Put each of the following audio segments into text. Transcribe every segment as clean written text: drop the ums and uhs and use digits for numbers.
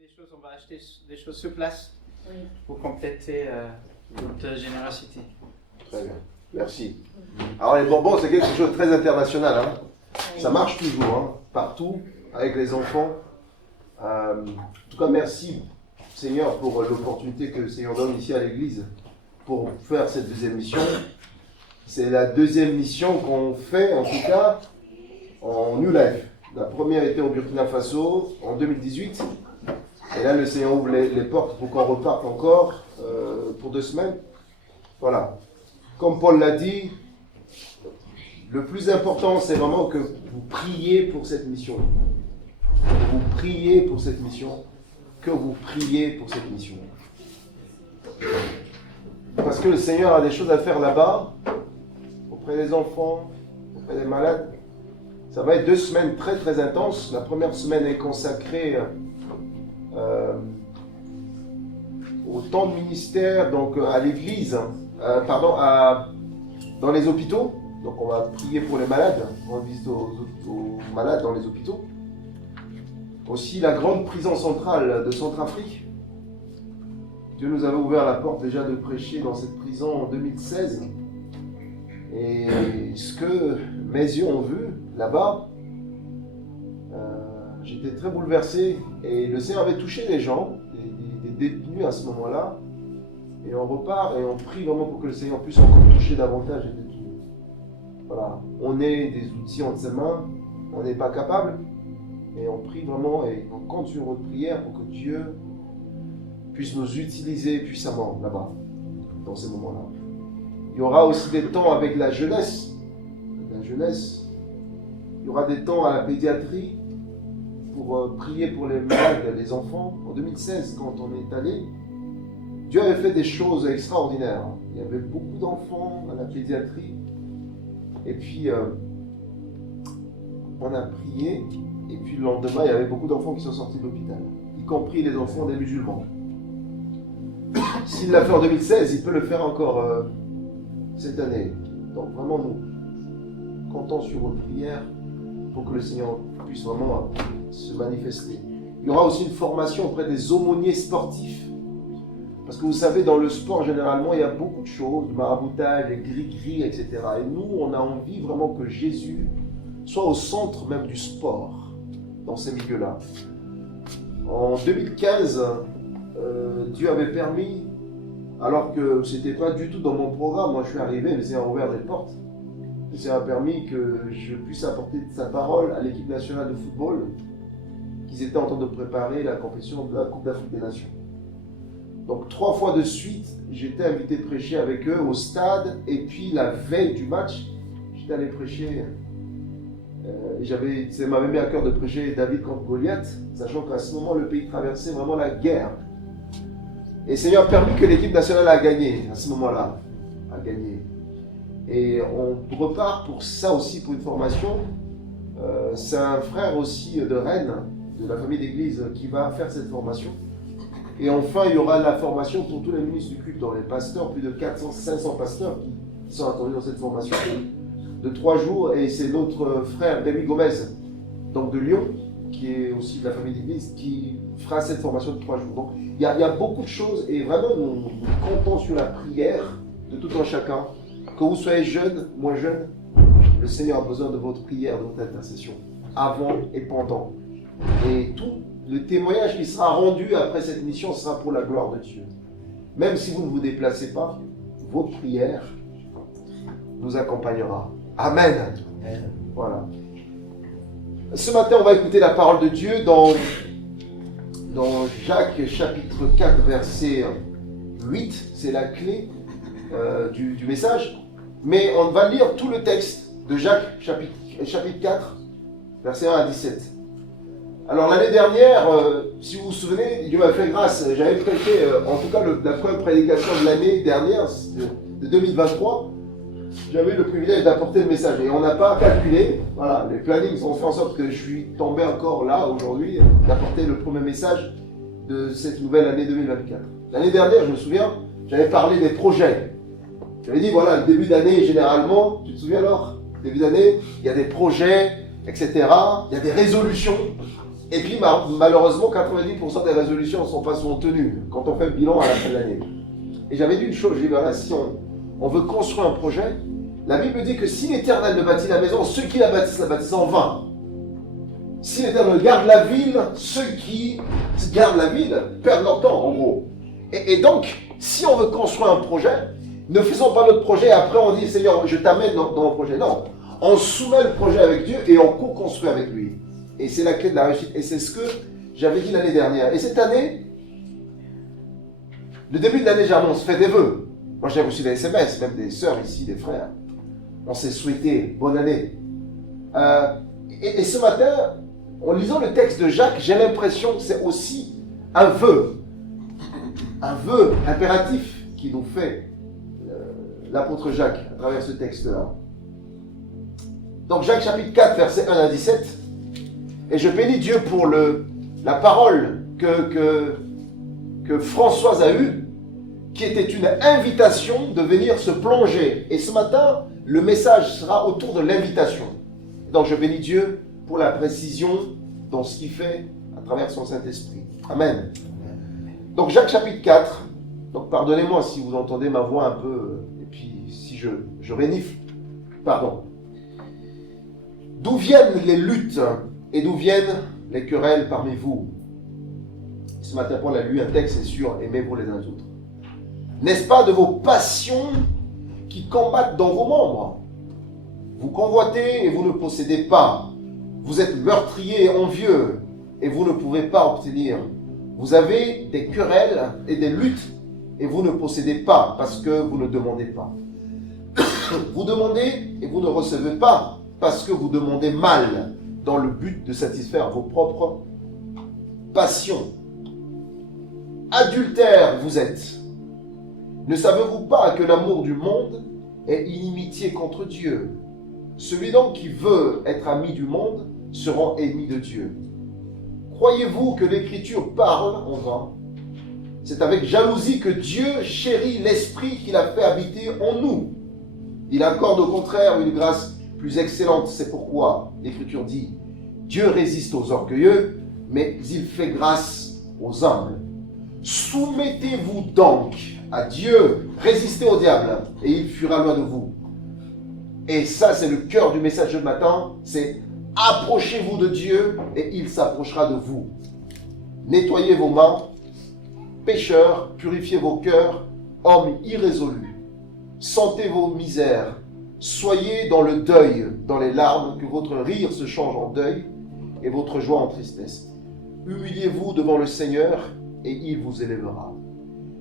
des choses, on va acheter des choses sur place pour compléter notre générosité. Très bien, merci. Alors les bonbons, c'est quelque chose de très international. Hein. Ça marche toujours, hein, partout, avec les enfants. En tout cas, merci Seigneur pour l'opportunité que le Seigneur donne ici à l'église pour faire cette deuxième mission. C'est la deuxième mission qu'on fait, en tout cas, en New Life. La première était au Burkina Faso en 2018. Et là, le Seigneur ouvre les portes pour qu'on reparte encore pour 2 semaines. Voilà. Comme Paul l'a dit, le plus important, c'est vraiment que vous priez pour cette mission. Que vous priez pour cette mission. Que vous priez pour cette mission. Parce que le Seigneur a des choses à faire là-bas, auprès des enfants, auprès des malades. Ça va être 2 semaines très très intenses. La première semaine est consacrée au temps de ministère, donc à l'église, dans les hôpitaux. Donc on va prier pour les malades, on va visiter aux malades dans les hôpitaux. Aussi la grande prison centrale de Centrafrique. Dieu nous avait ouvert la porte déjà de prêcher dans cette prison en 2016. Et ce que mes yeux ont vu là-bas, j'étais très bouleversé. Et le Seigneur avait touché des gens, des détenus à ce moment-là. Et on repart et on prie vraiment pour que le Seigneur puisse encore toucher davantage les détenus. Voilà, on est des outils entre ses mains, on n'est pas capable. Et on prie vraiment et on compte sur votre prière pour que Dieu puisse nous utiliser puissamment là-bas, dans ces moments-là. Il y aura aussi des temps avec la jeunesse. Il y aura des temps à la pédiatrie pour prier pour les malades, les enfants. En 2016, quand on est allé, Dieu avait fait des choses extraordinaires. Il y avait beaucoup d'enfants à la pédiatrie. Et puis, on a prié. Et puis le lendemain, il y avait beaucoup d'enfants qui sont sortis de l'hôpital, y compris les enfants des musulmans. S'il l'a fait en 2016, il peut le faire encore cette année. Donc vraiment, nous comptons sur vos prières pour que le Seigneur puisse vraiment se manifester. Il y aura aussi une formation auprès des aumôniers sportifs. Parce que vous savez, dans le sport, généralement, il y a beaucoup de choses, du maraboutage, des gris-gris, etc. Et nous, on a envie vraiment que Jésus soit au centre même du sport, dans ces milieux-là. En 2015, Dieu avait permis, alors que ce n'était pas du tout dans mon programme, moi je suis arrivé, le Seigneur a ouvert des portes. Le Seigneur a permis que je puisse apporter sa parole à l'équipe nationale de football, qu'ils étaient en train de préparer la compétition de la Coupe d'Afrique des Nations. Donc 3 fois de suite, j'étais invité de prêcher avec eux au stade, et puis la veille du match, j'étais allé prêcher. Ça m'avait mis à cœur de prêcher David contre Goliath, sachant qu'à ce moment, le pays traversait vraiment la guerre. Et le Seigneur a permis que l'équipe nationale a gagné, à ce moment-là. Et on repart pour ça aussi, pour une formation. C'est un frère aussi de Rennes, de la famille d'église, qui va faire cette formation. Et enfin, il y aura la formation pour tous les ministres du culte, dans les pasteurs, plus de 400-500 pasteurs qui sont attendus dans cette formation de 3 jours, et c'est notre frère Rémi Gomez, donc de Lyon, qui est aussi de la famille d'église, qui fera cette formation de 3 jours. Donc il y a beaucoup de choses, et vraiment nous comptons sur la prière de tout un chacun. Que vous soyez jeune, moins jeune, le Seigneur a besoin de votre prière, de votre intercession, avant et pendant. Et tout le témoignage qui sera rendu après cette mission sera pour la gloire de Dieu. Même si vous ne vous déplacez pas, votre prière nous accompagnera. Amen. Voilà. Ce matin, on va écouter la parole de Dieu dans Jacques chapitre 4, verset 8. C'est la clé du message. Mais on va lire tout le texte de Jacques chapitre 4, verset 1 à 17. Alors l'année dernière, si vous vous souvenez, Dieu m'a fait grâce. J'avais prêché, en tout cas la première prédication de l'année dernière, de 2023. J'avais le privilège d'apporter le message et on n'a pas calculé, voilà, les plannings ont fait en sorte que je suis tombé encore là aujourd'hui d'apporter le premier message de cette nouvelle année 2024. L'année dernière, je me souviens, j'avais parlé des projets. J'avais dit, voilà, le début d'année, généralement, tu te souviens alors, début d'année, il y a des projets, etc. Il y a des résolutions. Et puis malheureusement, 90% des résolutions ne sont pas souvent tenues quand on fait le bilan à la fin de l'année. Et j'avais dit une chose, je dis voilà, si on veut construire un projet, la Bible dit que si l'Éternel ne bâtit la maison, ceux qui la bâtissent en vain. Si l'Éternel garde la ville, ceux qui gardent la ville perdent leur temps, en gros. Et donc, si on veut construire un projet, ne faisons pas notre projet et après on dit Seigneur, je t'amène dans mon projet. Non, on soumet le projet avec Dieu et on co-construit avec lui. Et c'est la clé de la réussite. Et c'est ce que j'avais dit l'année dernière. Et cette année, le début de l'année, j'annonce, fais des vœux. Moi, j'ai reçu des SMS, même des sœurs ici, des frères. On s'est souhaité bonne année. Et ce matin, en lisant le texte de Jacques, j'ai l'impression que c'est aussi un vœu impératif qui nous fait l'apôtre Jacques à travers ce texte-là. Donc Jacques chapitre 4, versets 1 à 17. Et je bénis Dieu pour la parole que Françoise a eue, qui était une invitation de venir se plonger. Et ce matin, le message sera autour de l'invitation. Donc je bénis Dieu pour la précision dans ce qu'il fait à travers son Saint-Esprit. Amen. Donc Jacques chapitre 4. Donc pardonnez-moi si vous entendez ma voix un peu, et puis si je renifle. Pardon. D'où viennent les luttes et d'où viennent les querelles parmi vous? Ce matin, Paul a lu un texte, c'est sûr, aimez-vous les uns les autres. N'est-ce pas de vos passions qui combattent dans vos membres? Vous convoitez et vous ne possédez pas. Vous êtes meurtriers et envieux et vous ne pouvez pas obtenir. Vous avez des querelles et des luttes et vous ne possédez pas parce que vous ne demandez pas. Vous demandez et vous ne recevez pas parce que vous demandez mal dans le but de satisfaire vos propres passions. Adultères vous êtes. Ne savez-vous pas que l'amour du monde est inimitié contre Dieu? Celui donc qui veut être ami du monde sera ennemi de Dieu. Croyez-vous que l'Écriture parle en vain? C'est avec jalousie que Dieu chérit l'Esprit qu'il a fait habiter en nous. Il accorde au contraire une grâce plus excellente. C'est pourquoi l'Écriture dit « Dieu résiste aux orgueilleux, mais il fait grâce aux humbles. » Soumettez-vous donc à Dieu, résistez au diable, et il fuira loin de vous. Et ça, c'est le cœur du message de matin, c'est approchez-vous de Dieu, et il s'approchera de vous. Nettoyez vos mains, pécheurs, purifiez vos cœurs, hommes irrésolus. Sentez vos misères, soyez dans le deuil, dans les larmes, que votre rire se change en deuil, et votre joie en tristesse. Humiliez-vous devant le Seigneur, et il vous élèvera.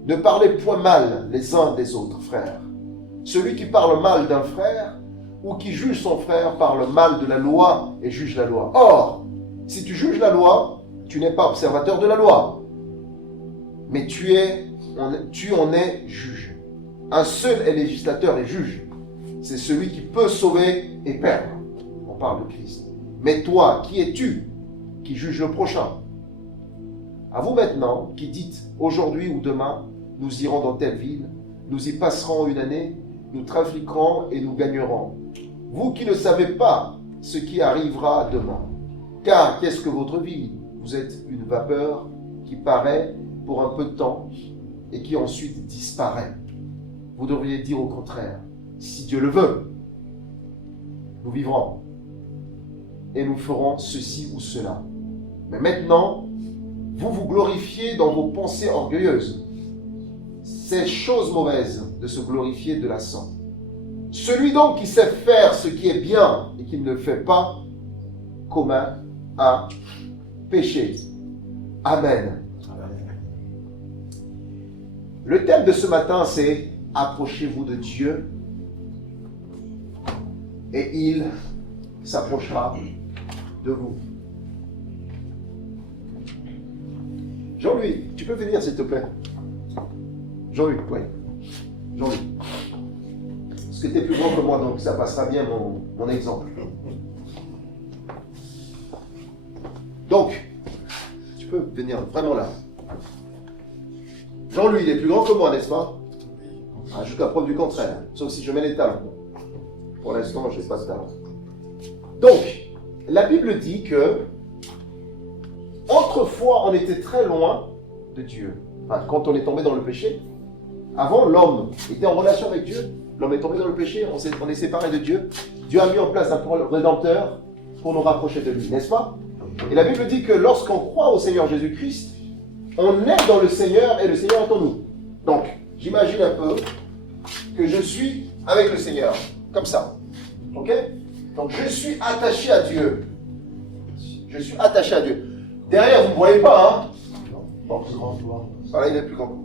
Ne parlez point mal les uns des autres, frères. Celui qui parle mal d'un frère, ou qui juge son frère, parle mal de la loi et juge la loi. Or, si tu juges la loi, tu n'es pas observateur de la loi, mais tu en es juge. Un seul est législateur et juge. C'est celui qui peut sauver et perdre. On parle de Christ. Mais toi, qui es-tu qui juge le prochain? À vous maintenant, qui dites aujourd'hui ou demain, nous irons dans telle ville, nous y passerons une année, nous trafiquerons et nous gagnerons. Vous qui ne savez pas ce qui arrivera demain. Car qu'est-ce que votre vie? Vous êtes une vapeur qui paraît pour un peu de temps et qui ensuite disparaît. Vous devriez dire au contraire, si Dieu le veut, nous vivrons et nous ferons ceci ou cela. Mais maintenant, vous vous glorifiez dans vos pensées orgueilleuses. C'est chose mauvaise de se glorifier de la sorte. Celui donc qui sait faire ce qui est bien et qui ne le fait pas, commun a péché. Amen. Le thème de ce matin, c'est « Approchez-vous de Dieu et il s'approchera de vous ». Jean-Louis, tu peux venir s'il te plaît? Jean-Louis, oui. Jean-Louis. Parce que tu es plus grand que moi, donc ça passera bien mon exemple. Donc, tu peux venir vraiment là. Jean-Louis, il est plus grand que moi, n'est-ce pas? Ah, jusqu'à preuve du contraire. Sauf si je mets les talents. Pour l'instant, je n'ai pas de talent. Donc, la Bible dit que autrefois, on était très loin de Dieu. Enfin, quand on est tombé dans le péché, avant, l'homme était en relation avec Dieu. L'homme est tombé dans le péché, on est séparé de Dieu. Dieu a mis en place un rédempteur pour nous rapprocher de lui, n'est-ce pas? Et la Bible dit que lorsqu'on croit au Seigneur Jésus-Christ, on est dans le Seigneur et le Seigneur est en nous. Donc, j'imagine un peu que je suis avec le Seigneur, comme ça. Ok? Donc, je suis attaché à Dieu. Je suis attaché à Dieu. Derrière, vous ne me voyez pas, hein? Bon, plus grand que toi. Voilà, il est plus grand que moi.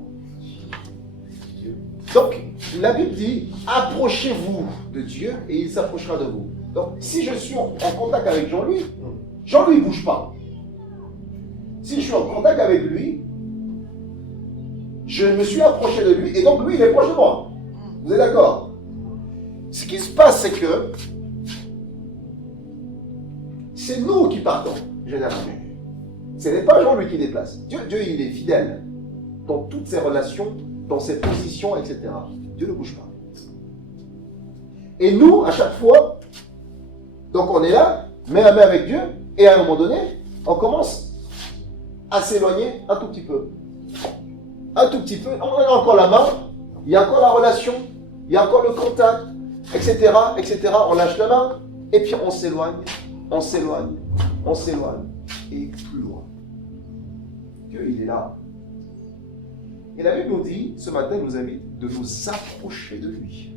Donc, la Bible dit, approchez-vous de Dieu et il s'approchera de vous. Donc, si je suis en contact avec Jean-Louis, Jean-Louis ne bouge pas. Si je suis en contact avec lui, je me suis approché de lui et donc lui, il est proche de moi. Vous êtes d'accord? Ce qui se passe, c'est que c'est nous qui partons, généralement. Ce n'est pas Jean-Louis qui déplace. Dieu, il est fidèle dans toutes ses relations, dans ses positions, etc. Dieu ne bouge pas. Et nous, à chaque fois, donc on est là, main à main avec Dieu, et à un moment donné, on commence à s'éloigner un tout petit peu. Un tout petit peu, on a encore la main, il y a encore la relation, il y a encore le contact, etc., etc. On lâche la main, et puis on s'éloigne, on s'éloigne, on s'éloigne, et plus loin. Dieu, il est là. Et la Bible nous dit, ce matin, nous invite de nous approcher de lui.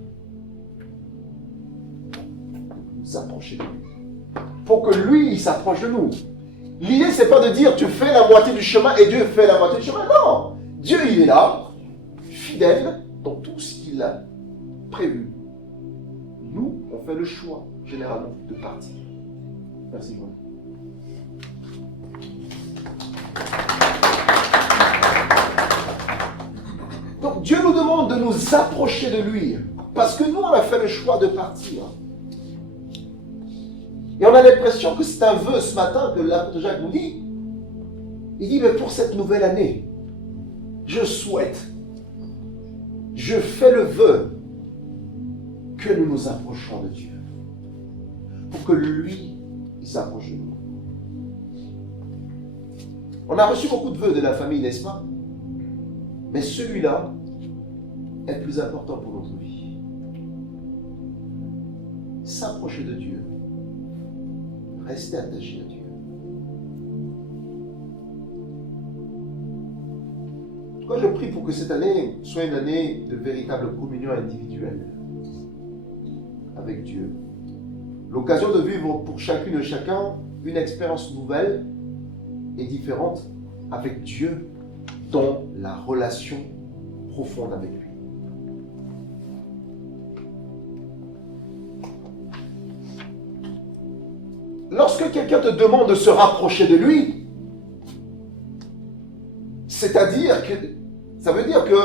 Nous approcher de lui. Pour que lui, il s'approche de nous. L'idée, c'est pas de dire, tu fais la moitié du chemin et Dieu fait la moitié du chemin. Non! Dieu, il est là, fidèle dans tout ce qu'il a prévu. Nous, on fait le choix, généralement, de partir. Merci, Jean. Donc Dieu nous demande de nous approcher de lui, parce que nous, on a fait le choix de partir. Et on a l'impression que c'est un vœu ce matin que l'apôtre Jacques nous dit. Il dit, mais pour cette nouvelle année, je souhaite, je fais le vœu que nous nous approchons de Dieu. Pour que lui, il s'approche de nous. On a reçu beaucoup de vœux de la famille, n'est-ce pas? Mais celui-là est plus important pour notre vie. S'approcher de Dieu. Rester attaché à Dieu. Moi, je prie pour que cette année soit une année de véritable communion individuelle avec Dieu. L'occasion de vivre pour chacune et chacun une expérience nouvelle et différente avec Dieu dans la relation profonde avec lui. Lorsque quelqu'un te demande de se rapprocher de lui, c'est-à-dire que ça veut dire que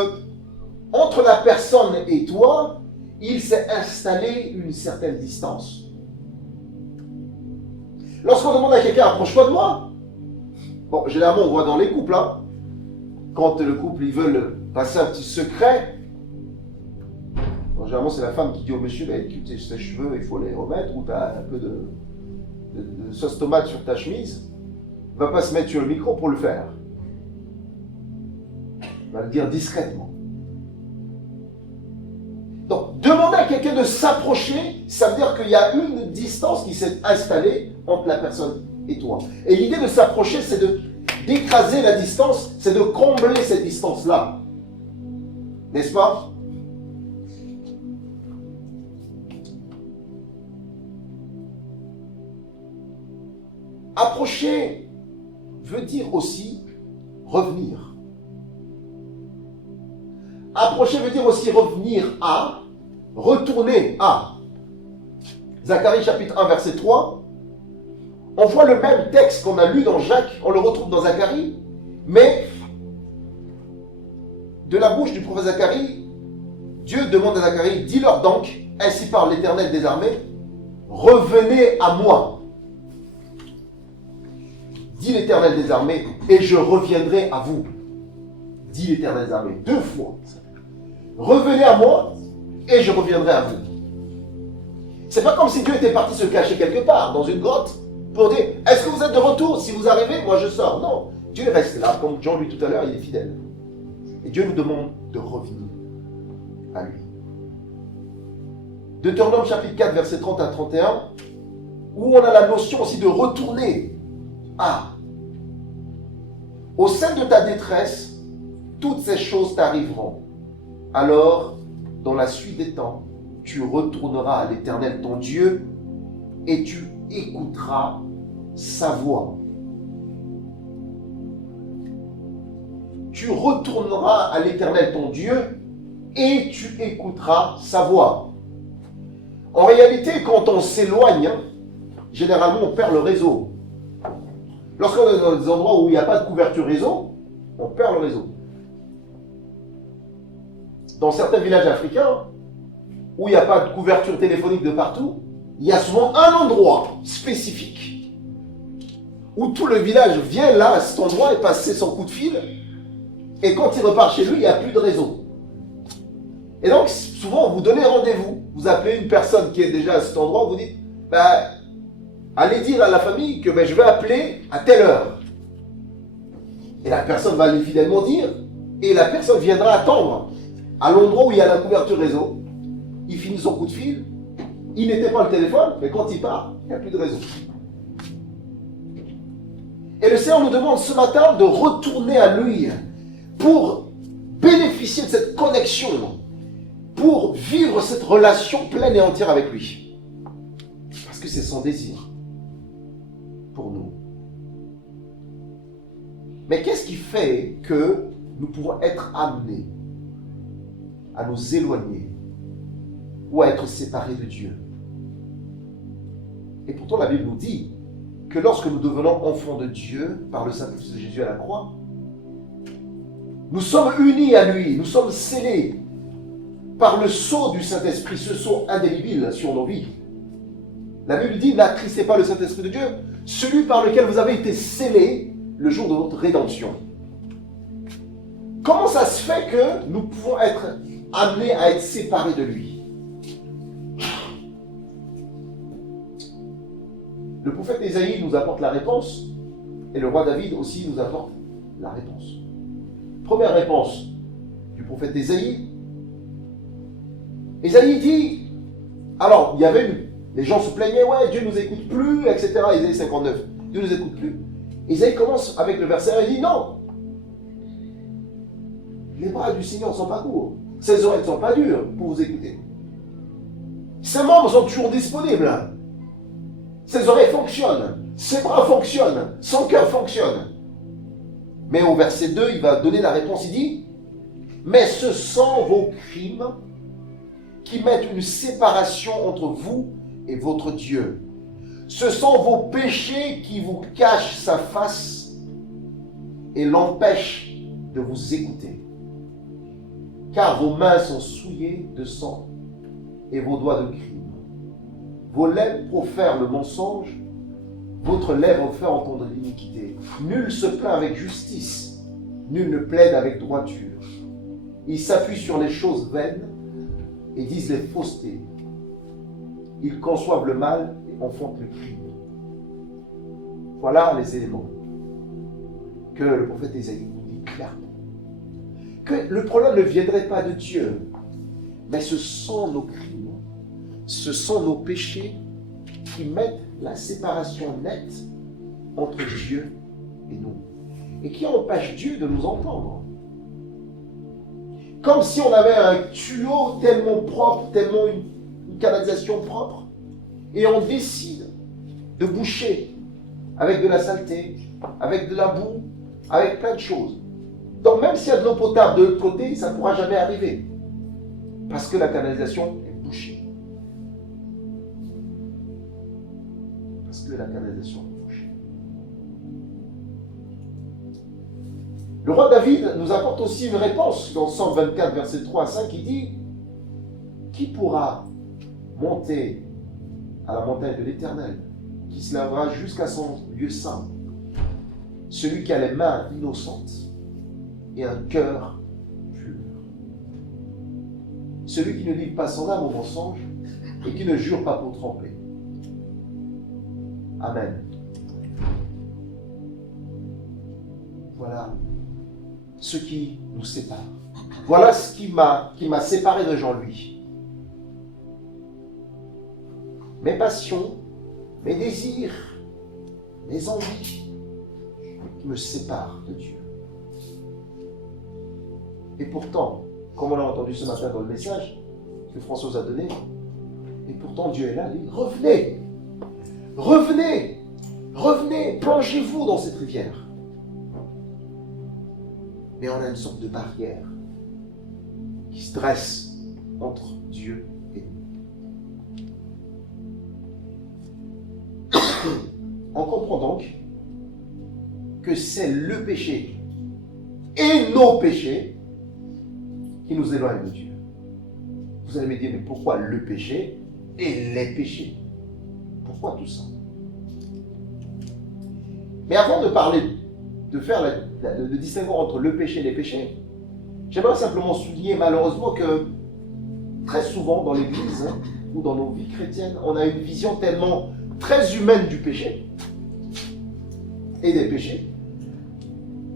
entre la personne et toi, il s'est installé une certaine distance. Lorsqu'on demande à quelqu'un, approche-toi de moi, bon, généralement on voit dans les couples, hein, quand le couple, ils veulent passer un petit secret, bon, généralement c'est la femme qui dit au monsieur, écoute, tes cheveux, il faut les remettre, ou tu as un peu de sauce tomate sur ta chemise, il ne va pas se mettre sur le micro pour le faire. Il va le dire discrètement. Donc, demander à quelqu'un de s'approcher, ça veut dire qu'il y a une distance qui s'est installée entre la personne et toi. Et l'idée de s'approcher, c'est d'écraser la distance, c'est de combler cette distance-là. N'est-ce pas? Approcher veut dire aussi revenir. Approcher veut dire aussi revenir à, retourner à. Zacharie chapitre 1 verset 3. On voit le même texte qu'on a lu dans Jacques, on le retrouve dans Zacharie, mais de la bouche du prophète Zacharie, Dieu demande à Zacharie, dis-leur donc, ainsi parle l'Éternel des armées, revenez à moi. Dit l'Éternel des armées, et je reviendrai à vous. Dit l'Éternel des armées, 2 fois. Revenez à moi, et je reviendrai à vous. C'est pas comme si Dieu était parti se cacher quelque part, dans une grotte, pour dire, est-ce que vous êtes de retour? Si vous arrivez, moi je sors. Non, Dieu reste là, comme Jean lui tout à l'heure, il est fidèle. Et Dieu nous demande de revenir à lui. Deutéronome chapitre 4, verset 30 à 31, où on a la notion aussi de retourner à. Au sein de ta détresse, toutes ces choses t'arriveront. Alors, dans la suite des temps, tu retourneras à l'Éternel ton Dieu et tu écouteras sa voix. Tu retourneras à l'Éternel ton Dieu et tu écouteras sa voix. En réalité, quand on s'éloigne, généralement on perd le réseau. Lorsqu'on est dans des endroits où il n'y a pas de couverture réseau, on perd le réseau. Dans certains villages africains, où il n'y a pas de couverture téléphonique de partout, il y a souvent un endroit spécifique où tout le village vient là, à cet endroit, et passer son coup de fil, et quand il repart chez lui, il n'y a plus de réseau. Et donc, souvent, vous donnez rendez-vous, vous appelez une personne qui est déjà à cet endroit, vous dites, allez dire à la famille que je vais appeler à telle heure. Et la personne va lui fidèlement dire, et la personne viendra attendre à l'endroit où il y a la couverture réseau. Il finit son coup de fil, il n'était pas le téléphone, mais quand il part, il n'y a plus de réseau. Et le Seigneur nous demande ce matin de retourner à lui pour bénéficier de cette connexion, pour vivre cette relation pleine et entière avec lui. Parce que c'est son désir pour nous. Mais qu'est-ce qui fait que nous pouvons être amenés à nous éloigner ou à être séparés de Dieu? Et pourtant la Bible nous dit que lorsque nous devenons enfants de Dieu par le sacrifice de Jésus à la croix, nous sommes unis à lui, nous sommes scellés par le sceau du Saint-Esprit, ce sceau indélébile sur nos vies. La Bible dit, n'attristez pas le Saint-Esprit de Dieu, celui par lequel vous avez été scellés le jour de votre rédemption. Comment ça se fait que nous pouvons être amenés à être séparés de lui? Le prophète Ésaïe nous apporte la réponse, et le roi David aussi nous apporte la réponse. Première réponse du prophète Ésaïe. Ésaïe dit, alors il y avait les gens se plaignaient, ouais, Dieu nous écoute plus, etc. Ésaïe 59, Dieu nous écoute plus. Ésaïe commence avec le verset 1, il dit non. Les bras du Seigneur ne sont pas courts, ses oreilles ne sont pas dures pour vous écouter. Ses membres sont toujours disponibles. Ses oreilles fonctionnent, ses bras fonctionnent, son cœur fonctionne. Mais au verset 2, il va donner la réponse, il dit, mais ce sont vos crimes qui mettent une séparation entre vous et votre Dieu. Ce sont vos péchés qui vous cachent sa face et l'empêchent de vous écouter. Car vos mains sont souillées de sang et vos doigts de crime. Vos lèvres profèrent le mensonge, votre lèvre fait entendre l'iniquité. Nul se plaint avec justice, nul ne plaide avec droiture. Ils s'appuient sur les choses vaines et disent les faussetés. Ils conçoivent le mal et enfantent le crime. Voilà les éléments que le prophète Ésaïe nous dit clairement. Que le problème ne viendrait pas de Dieu, mais ce sont nos crimes, ce sont nos péchés qui mettent la séparation nette entre Dieu et nous, et qui empêchent Dieu de nous entendre. Comme si on avait un tuyau tellement propre, tellement une canalisation propre, et on décide de boucher avec de la saleté, avec de la boue, avec plein de choses. Donc même s'il y a de l'eau potable de l'autre côté, ça ne pourra jamais arriver, parce que la canalisation est bouchée. Parce que la canalisation est bouchée. Le roi David nous apporte aussi une réponse dans Psaume 24, verset 3 à 5, qui dit « Qui pourra monter à la montagne de l'Éternel, qui se lèvera jusqu'à son lieu saint, celui qui a les mains innocentes et un cœur pur, celui qui ne livre pas son âme au mensonge et qui ne jure pas pour tromper. » Amen. voilà ce qui nous sépare. Voilà ce qui m'a séparé de Jean-Louis. Mes passions, mes désirs, mes envies qui me séparent de Dieu. Et pourtant, comme on l'a entendu ce matin dans le message que Françoise a donné, et pourtant Dieu est là, il dit, revenez, revenez, revenez, plongez-vous dans cette rivière. Mais on a une sorte de barrière qui se dresse entre Dieu et nous. On comprend donc que c'est le péché et nos péchés qui nous éloignent de Dieu. Vous allez me dire, mais pourquoi le péché et les péchés? Pourquoi tout ça? Mais avant de parler, de faire le distinguo entre le péché et les péchés, j'aimerais simplement souligner malheureusement que très souvent dans l'Église ou dans nos vies chrétiennes, on a une vision tellement très humaine du péché et des péchés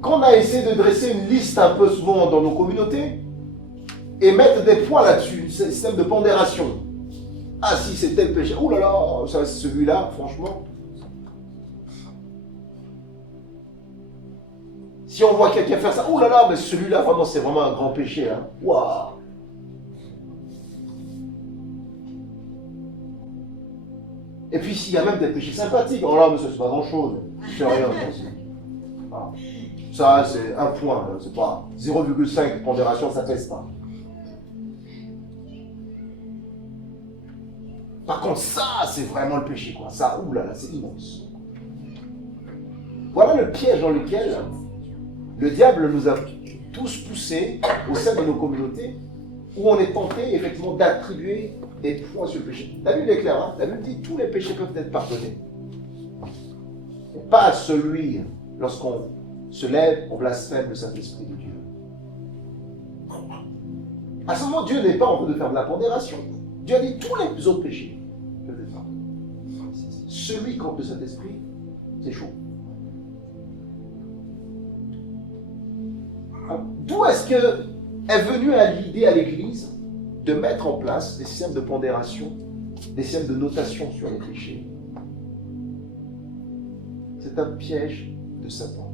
qu'on a essayé de dresser une liste un peu souvent dans nos communautés et mettre des points là-dessus, un système de pondération. Ah si, c'est tel péché, oh là là, ça, c'est celui-là, franchement. Si on voit quelqu'un faire ça, oh là là, mais celui-là, vraiment, c'est vraiment un grand péché. Hein. Waouh! Et puis s'il y a même des péchés sympathiques, oh là, mais ça, c'est pas grand-chose. C'est rien, ah. Ça, c'est un point, c'est pas 0,5 pondération, ça pèse pas. Par contre, ça, c'est vraiment le péché, quoi. Ça, oulala, c'est immense. Voilà le piège dans lequel le diable nous a tous poussés au sein de nos communautés, où on est tenté, effectivement, d'attribuer des points sur le péché. La Bible est claire, hein? La Bible dit que tous les péchés peuvent être pardonnés. Et pas celui, lorsqu'on se lève, on blasphème le Saint-Esprit de Dieu. À ce moment, Dieu n'est pas en train de faire de la pondération. Dieu a dit tous les autres péchés peuvent être pardonnés. Celui contre le Saint-Esprit, c'est chaud. D'où est-ce qu'est venue l'idée à l'Église de mettre en place des systèmes de pondération, des systèmes de notation sur les péchés? C'est un piège de Satan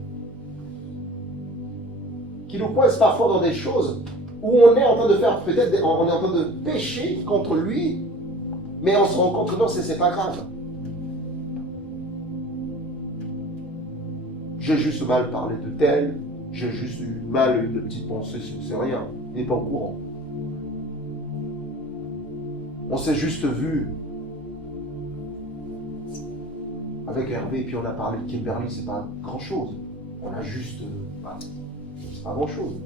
qui nous coince parfois dans des choses où on est en train de faire peut-être, on est en train de pécher contre lui, mais on se rend compte que non, c'est pas grave. J'ai juste mal parlé de tel, j'ai juste eu mal une petite pensée, c'est rien, il n'est pas au courant. On s'est juste vu avec Hervé, puis on a parlé de Kimberly, c'est pas grand chose. On a juste, c'est pas grand chose.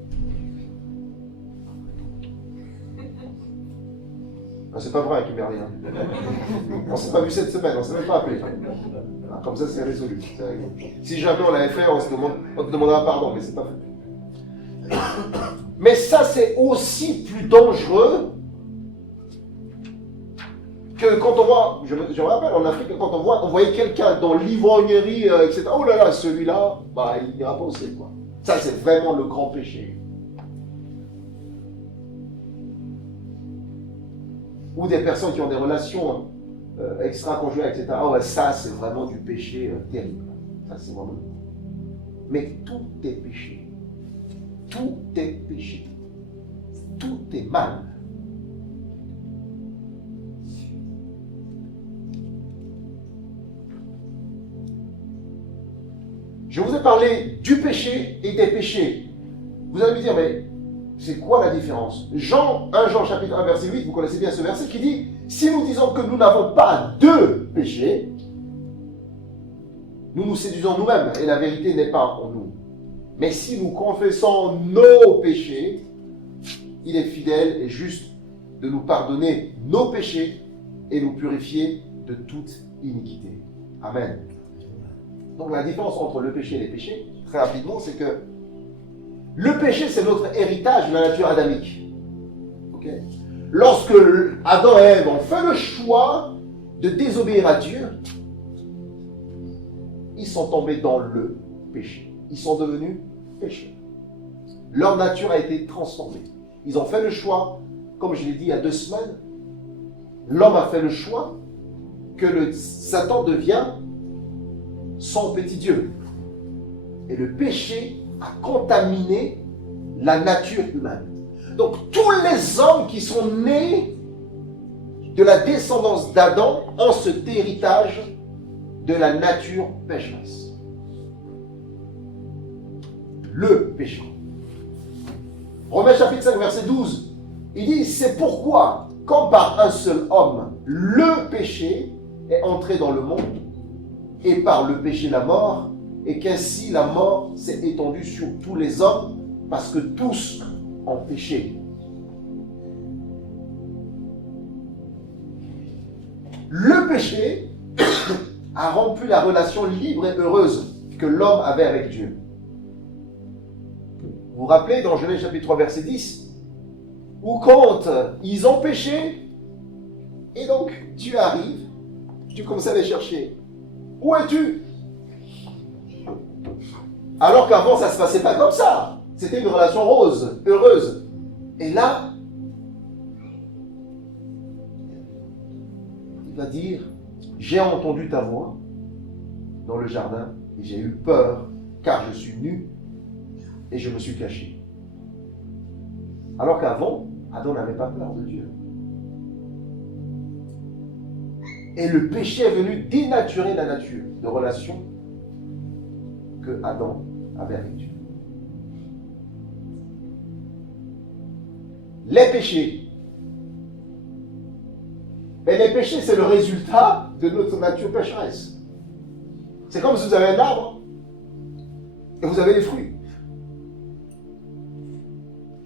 C'est pas vrai, Kimberly. Hein. On s'est pas vu cette semaine, on s'est même pas appelé. Comme ça, c'est résolu. Si jamais on l'avait fait, on te demandera pardon, mais c'est pas fait. Mais ça, c'est aussi plus dangereux que quand on voit, je me rappelle en Afrique, quand on voyait quelqu'un dans l'ivrognerie, etc. Oh là là, celui-là, il n'ira pas au ciel, quoi. Ça, c'est vraiment le grand péché. Ou des personnes qui ont des relations extra-conjugales, etc. Oh, ça, c'est vraiment du péché terrible. Ça, c'est vraiment... Mais tout est péché. Tout est péché. Tout est mal. Je vous ai parlé du péché et des péchés. Vous allez me dire, mais c'est quoi la différence? 1 Jean chapitre 1 verset 8, vous connaissez bien ce verset qui dit, si nous disons que nous n'avons pas de péché, nous nous séduisons nous-mêmes et la vérité n'est pas en nous. Mais si nous confessons nos péchés, il est fidèle et juste de nous pardonner nos péchés et nous purifier de toute iniquité. Amen. Donc la différence entre le péché et les péchés, très rapidement, c'est que le péché, c'est notre héritage de la nature adamique. Okay? Lorsque Adam et Ève ont fait le choix de désobéir à Dieu, ils sont tombés dans le péché. Ils sont devenus pécheurs. Leur nature a été transformée. Ils ont fait le choix, comme je l'ai dit il y a 2 semaines, l'homme a fait le choix que Satan devient son petit Dieu. Et le péché a contaminé la nature humaine. Donc tous les hommes qui sont nés de la descendance d'Adam ont cet héritage de la nature pécheresse. Le péché. Romains chapitre 5, verset 12, il dit, c'est pourquoi, comme par un seul homme, le péché est entré dans le monde, et par le péché la mort, et qu'ainsi la mort s'est étendue sur tous les hommes, parce que tous ont péché. Le péché a rompu la relation libre et heureuse que l'homme avait avec Dieu. Vous vous rappelez dans Genèse chapitre 3 verset 10, où quand ils ont péché, et donc Dieu arrive, Dieu commence à les chercher. Où es-tu? Alors qu'avant ça ne se passait pas comme ça. C'était une relation rose, heureuse. Et là, il va dire, j'ai entendu ta voix dans le jardin et j'ai eu peur car je suis nu et je me suis caché. Alors qu'avant, Adam n'avait pas peur de Dieu. Et le péché est venu dénaturer la nature de relation que Adam avait avec Dieu. Les péchés. Mais les péchés, c'est le résultat de notre nature pécheresse. C'est comme si vous avez un arbre et vous avez des fruits.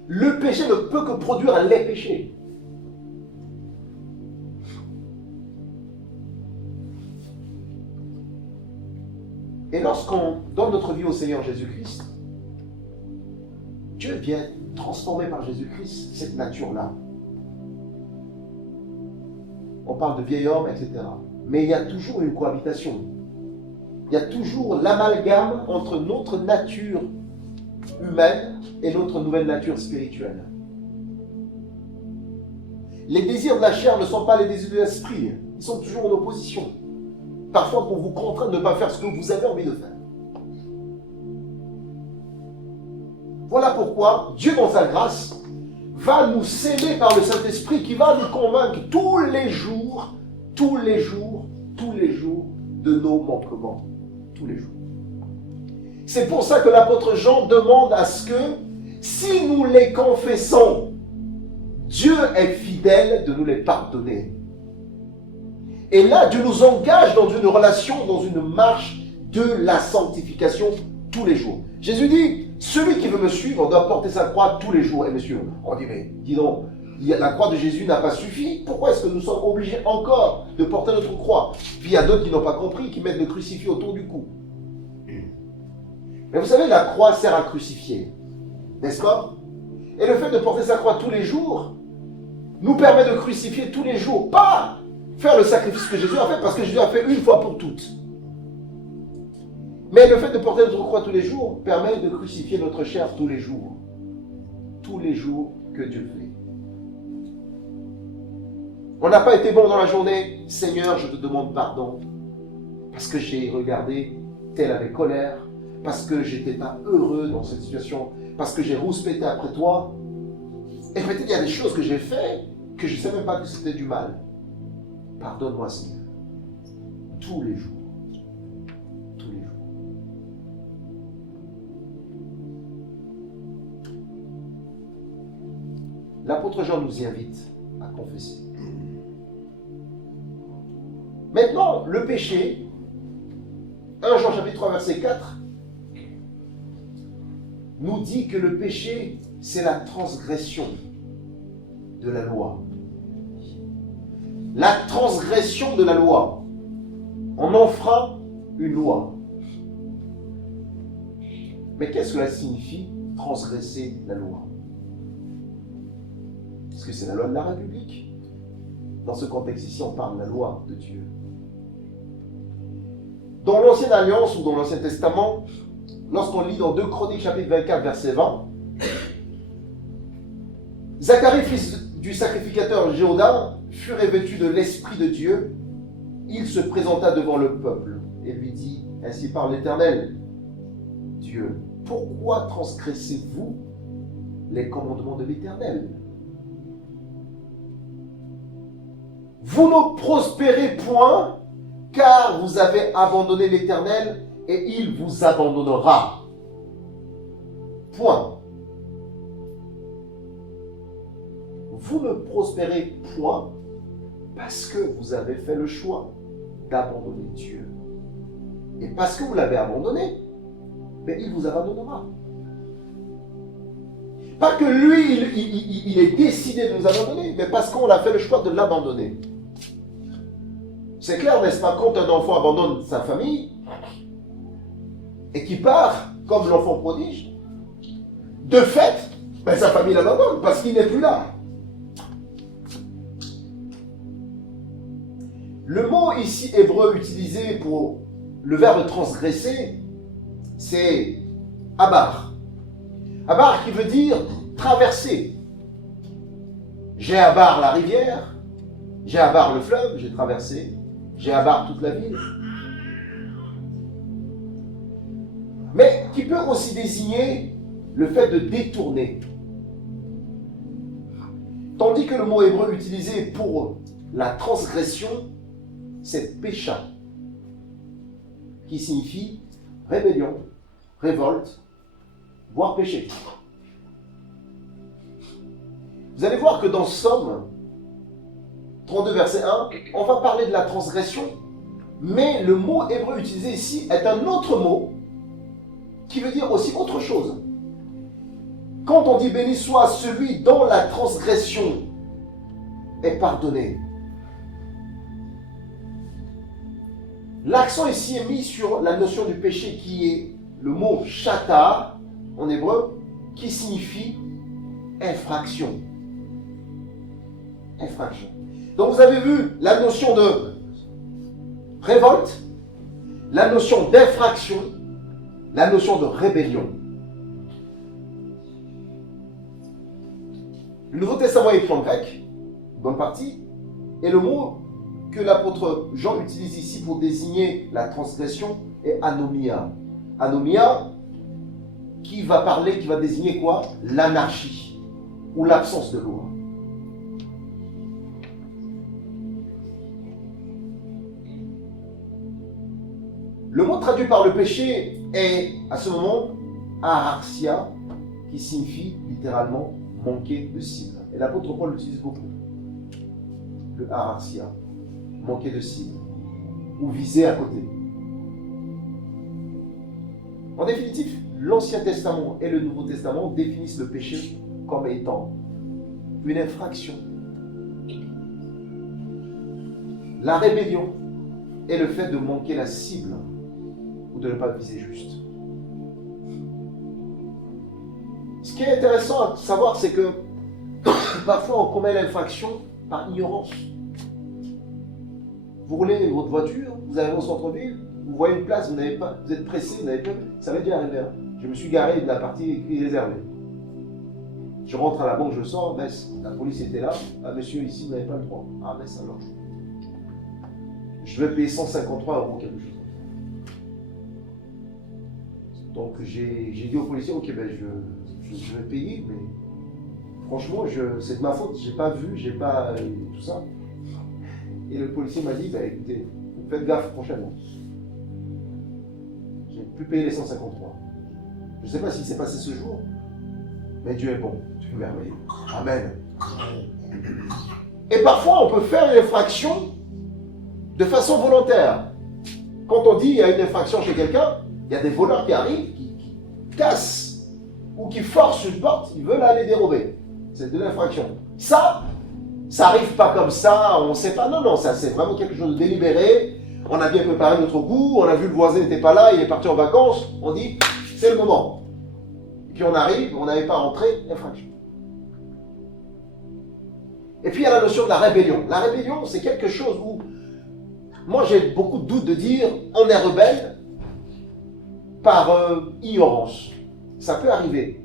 Le péché ne peut que produire les péchés. Et lorsqu'on donne notre vie au Seigneur Jésus-Christ, Dieu vient transformer par Jésus-Christ cette nature-là. On parle de vieil homme, etc. Mais il y a toujours une cohabitation. Il y a toujours l'amalgame entre notre nature humaine et notre nouvelle nature spirituelle. Les désirs de la chair ne sont pas les désirs de l'esprit. Ils sont toujours en opposition. Parfois pour vous contraindre de ne pas faire ce que vous avez envie de faire. Voilà pourquoi Dieu, dans sa grâce, va nous sceller par le Saint-Esprit qui va nous convaincre tous les jours de nos manquements. Tous les jours. C'est pour ça que l'apôtre Jean demande à ce que, si nous les confessons, Dieu est fidèle de nous les pardonner. Et là, Dieu nous engage dans une relation, dans une marche de la sanctification tous les jours. Jésus dit, celui qui veut me suivre doit porter sa croix tous les jours. Et monsieur, on dit, mais dis donc, la croix de Jésus n'a pas suffi. Pourquoi est-ce que nous sommes obligés encore de porter notre croix? Puis il y a d'autres qui n'ont pas compris, qui mettent le crucifix autour du cou. Mais vous savez, la croix sert à crucifier, n'est-ce pas? Et le fait de porter sa croix tous les jours nous permet de crucifier tous les jours, pas faire le sacrifice que Jésus a fait, parce que Jésus a fait une fois pour toutes. Mais le fait de porter notre croix tous les jours permet de crucifier notre chair tous les jours. Tous les jours que Dieu fait. On n'a pas été bon dans la journée. Seigneur, je te demande pardon. Parce que j'ai regardé tel avec colère. Parce que j'étais pas heureux dans cette situation. Parce que j'ai rouspété après toi. Et peut-être il y a des choses que j'ai faites que je ne savais même pas que c'était du mal. Pardonne-moi, Seigneur. Tous les jours. Tous les jours. L'apôtre Jean nous y invite à confesser. Maintenant, le péché, 1 Jean chapitre 3 verset 4, nous dit que le péché, c'est la transgression de la loi. La transgression de la loi. On enfreint une loi. Mais qu'est-ce que cela signifie, transgresser la loi? Est-ce que c'est la loi de la République? Dans ce contexte ici, on parle de la loi de Dieu. Dans l'Ancienne Alliance ou dans l'Ancien Testament, lorsqu'on lit dans 2 Chroniques chapitre 24 verset 20, Zacharie, fils du sacrificateur Jéhoda, fut revêtu de l'Esprit de Dieu. Il se présenta devant le peuple et lui dit, ainsi parle l'Éternel, Dieu, pourquoi transgressez-vous les commandements de l'Éternel? Vous ne prospérez point, car vous avez abandonné l'Éternel et il vous abandonnera. Point. Vous ne prospérez point parce que vous avez fait le choix d'abandonner Dieu. Et parce que vous l'avez abandonné, mais il vous abandonnera. Pas que lui, il est décidé de nous abandonner, mais parce qu'on a fait le choix de l'abandonner. C'est clair, n'est-ce pas, quand un enfant abandonne sa famille et qu'il part comme l'enfant prodige, de fait, sa famille l'abandonne parce qu'il n'est plus là. Le mot ici hébreu utilisé pour le verbe transgresser, c'est abar. Abar qui veut dire traverser. J'ai abar la rivière, j'ai abar le fleuve, j'ai traversé, j'ai abar toute la ville. Mais qui peut aussi désigner le fait de détourner. Tandis que le mot hébreu utilisé pour la transgression, c'est pécha, qui signifie rébellion, révolte, voire péché. Vous allez voir que dans Somme 32, verset 1, on va parler de la transgression, mais le mot hébreu utilisé ici est un autre mot qui veut dire aussi autre chose. Quand on dit béni soit celui dont la transgression est pardonnée, l'accent ici est mis sur la notion du péché qui est le mot chata en hébreu qui signifie infraction. Infraction. Donc vous avez vu la notion de révolte, la notion d'infraction, la notion de rébellion. Le Nouveau Testament est écrit en grec, bonne partie, et le mot que l'apôtre Jean utilise ici pour désigner la transgression est anomia. Anomia qui va désigner quoi? L'anarchie ou l'absence de loi. Le mot traduit par le péché est à ce moment ararxia, qui signifie littéralement manquer de cible. Et l'apôtre Paul l'utilise beaucoup. Le ararxia, manquer de cible, ou viser à côté. En définitive, l'Ancien Testament et le Nouveau Testament définissent le péché comme étant une infraction. La rébellion est le fait de manquer la cible ou de ne pas viser juste. Ce qui est intéressant à savoir, c'est que parfois on commet l'infraction par ignorance. Vous roulez votre voiture, vous arrivez au centre-ville, vous voyez une place, vous êtes pressé, vous n'avez pas. Ça m'est déjà arrivé. Je me suis garé de la partie réservée. Je rentre à la banque, je sors, baisse. La police était là. Ah, monsieur, ici, vous n'avez pas le droit. Ah, baisse alors. Je vais payer 153 € quelque chose. Donc j'ai dit au policier, ok, ben je vais payer, mais franchement, c'est de ma faute, j'ai pas vu, j'ai pas tout ça. Et le policier m'a dit, ben écoutez, faites gaffe prochainement. J'ai plus payé les 153. Je ne sais pas si c'est passé ce jour, mais Dieu est bon, Dieu est merveilleux. Amen. Et parfois, on peut faire une infraction de façon volontaire. Quand on dit il y a une infraction chez quelqu'un, il y a des voleurs qui arrivent, qui cassent ou qui forcent une porte, ils veulent aller dérober. C'est de l'infraction. Ça n'arrive pas comme ça, on ne sait pas. Non, ça c'est vraiment quelque chose de délibéré. On a bien préparé notre goût, on a vu le voisin n'était pas là, il est parti en vacances, on dit c'est le moment. Et puis on arrive, on n'avait pas rentré, infraction. Et puis il y a la notion de la rébellion. La rébellion, c'est quelque chose où moi j'ai beaucoup de doutes de dire on est rebelle par ignorance. Ça peut arriver.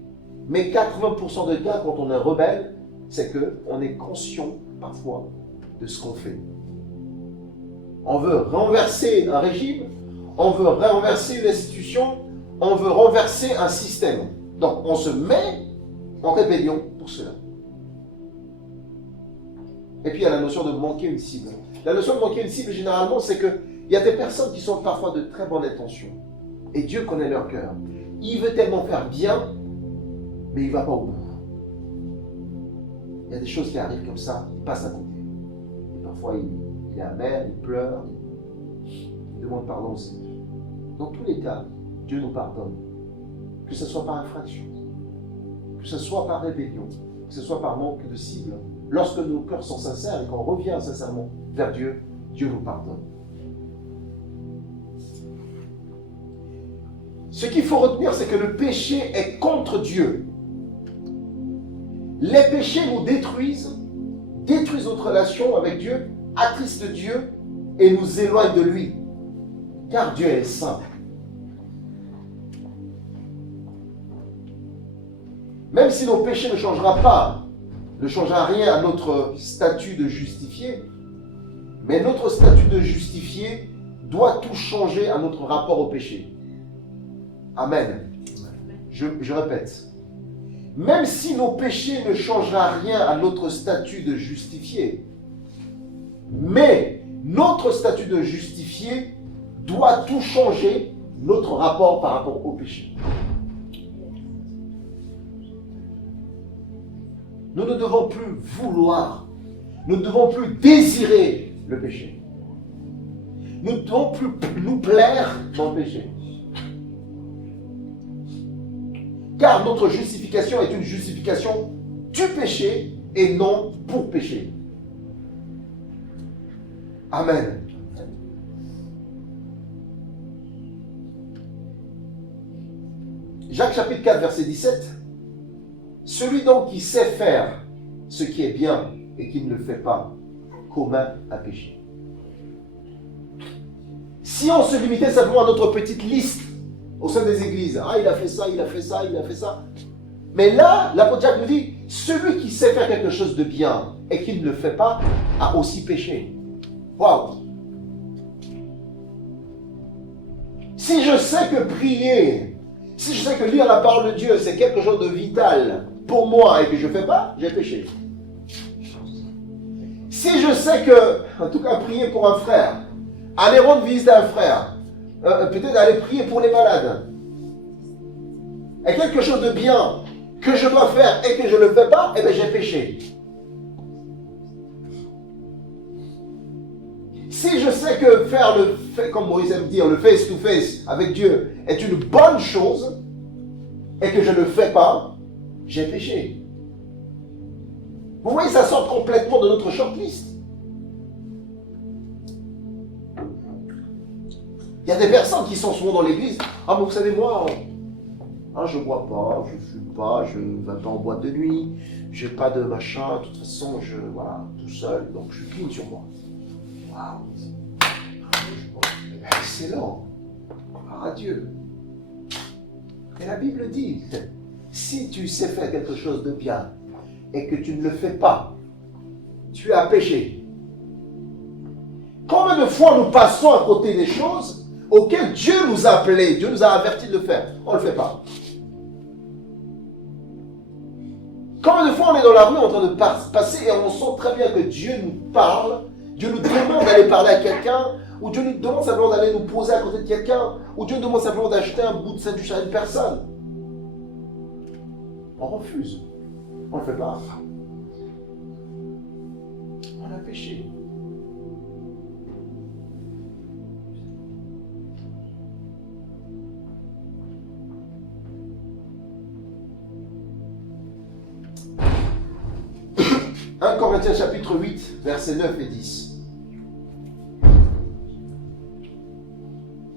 Mais 80% des cas, quand on est rebelle, c'est qu'on est conscient parfois de ce qu'on fait. On veut renverser un régime, on veut renverser une institution, on veut renverser un système. Donc on se met en rébellion pour cela. Et puis il y a la notion de manquer une cible. La notion de manquer une cible, généralement, c'est qu'il y a des personnes qui sont parfois de très bonnes intentions. Et Dieu connaît leur cœur. Il veut tellement faire bien, mais il ne va pas au bout. Il y a des choses qui arrivent comme ça, il passe à côté. Et parfois, il est amer, il pleure, il demande pardon au Seigneur. Dans tous les cas, Dieu nous pardonne. Que ce soit par infraction, que ce soit par rébellion, que ce soit par manque de cible. Lorsque nos cœurs sont sincères et qu'on revient sincèrement vers Dieu, Dieu nous pardonne. Ce qu'il faut retenir, c'est que le péché est contre Dieu. Les péchés nous détruisent notre relation avec Dieu, attristent Dieu et nous éloignent de lui. Car Dieu est saint. Même si nos péchés ne changera rien à notre statut de justifié, mais notre statut de justifié doit tout changer à notre rapport au péché. Amen. Je répète. Même si nos péchés ne changera rien à notre statut de justifié, mais notre statut de justifié doit tout changer notre rapport par rapport au péché. Nous ne devons plus vouloir, nous ne devons plus désirer le péché. Nous ne devons plus nous plaire dans le péché. Car notre justification est une justification du péché et non pour pécher. Amen. Jacques chapitre 4, verset 17. Celui donc qui sait faire ce qui est bien et qui ne le fait pas, commun à pécher. Si on se limitait simplement à notre petite liste au sein des églises, il a fait ça, il a fait ça, il a fait ça. Mais là, l'apôtre Jacques nous dit, celui qui sait faire quelque chose de bien et qui ne le fait pas, a aussi péché. Waouh! Si je sais que prier, si je sais que lire la parole de Dieu, c'est quelque chose de vital pour moi et que je ne fais pas, j'ai péché. Si je sais que, en tout cas, prier pour un frère, aller rendre visite à un frère, peut-être aller prier pour les malades, est quelque chose de bien que je dois faire et que je ne le fais pas, eh bien j'ai péché. Si je sais que faire comme Moïse aime dire, le face-to-face avec Dieu est une bonne chose et que je ne le fais pas, j'ai péché. Vous voyez, ça sort complètement de notre shortlist. Il y a des personnes qui sont souvent dans l'église. Ah, mais vous savez, moi, je ne bois pas, je ne fume pas, je ne vais pas en boîte de nuit, je n'ai pas de machin, de toute façon, voilà, tout seul, donc je suis clean sur moi. Waouh! Excellent! Gloire à Dieu! Et la Bible dit, si tu sais faire quelque chose de bien et que tu ne le fais pas, tu as péché. Combien de fois nous passons à côté des choses auxquelles Dieu nous a appelés, Dieu nous a avertis de le faire, on ne le fait pas. Combien de fois on est dans la rue en train de passer et on sent très bien que Dieu nous parle, Dieu nous demande d'aller parler à quelqu'un, ou Dieu nous demande simplement d'aller nous poser à côté de quelqu'un, ou Dieu nous demande simplement d'acheter un bout de sandwich à une personne. On refuse. On ne le fait pas. On a péché. Corinthiens chapitre 8, versets 9 et 10.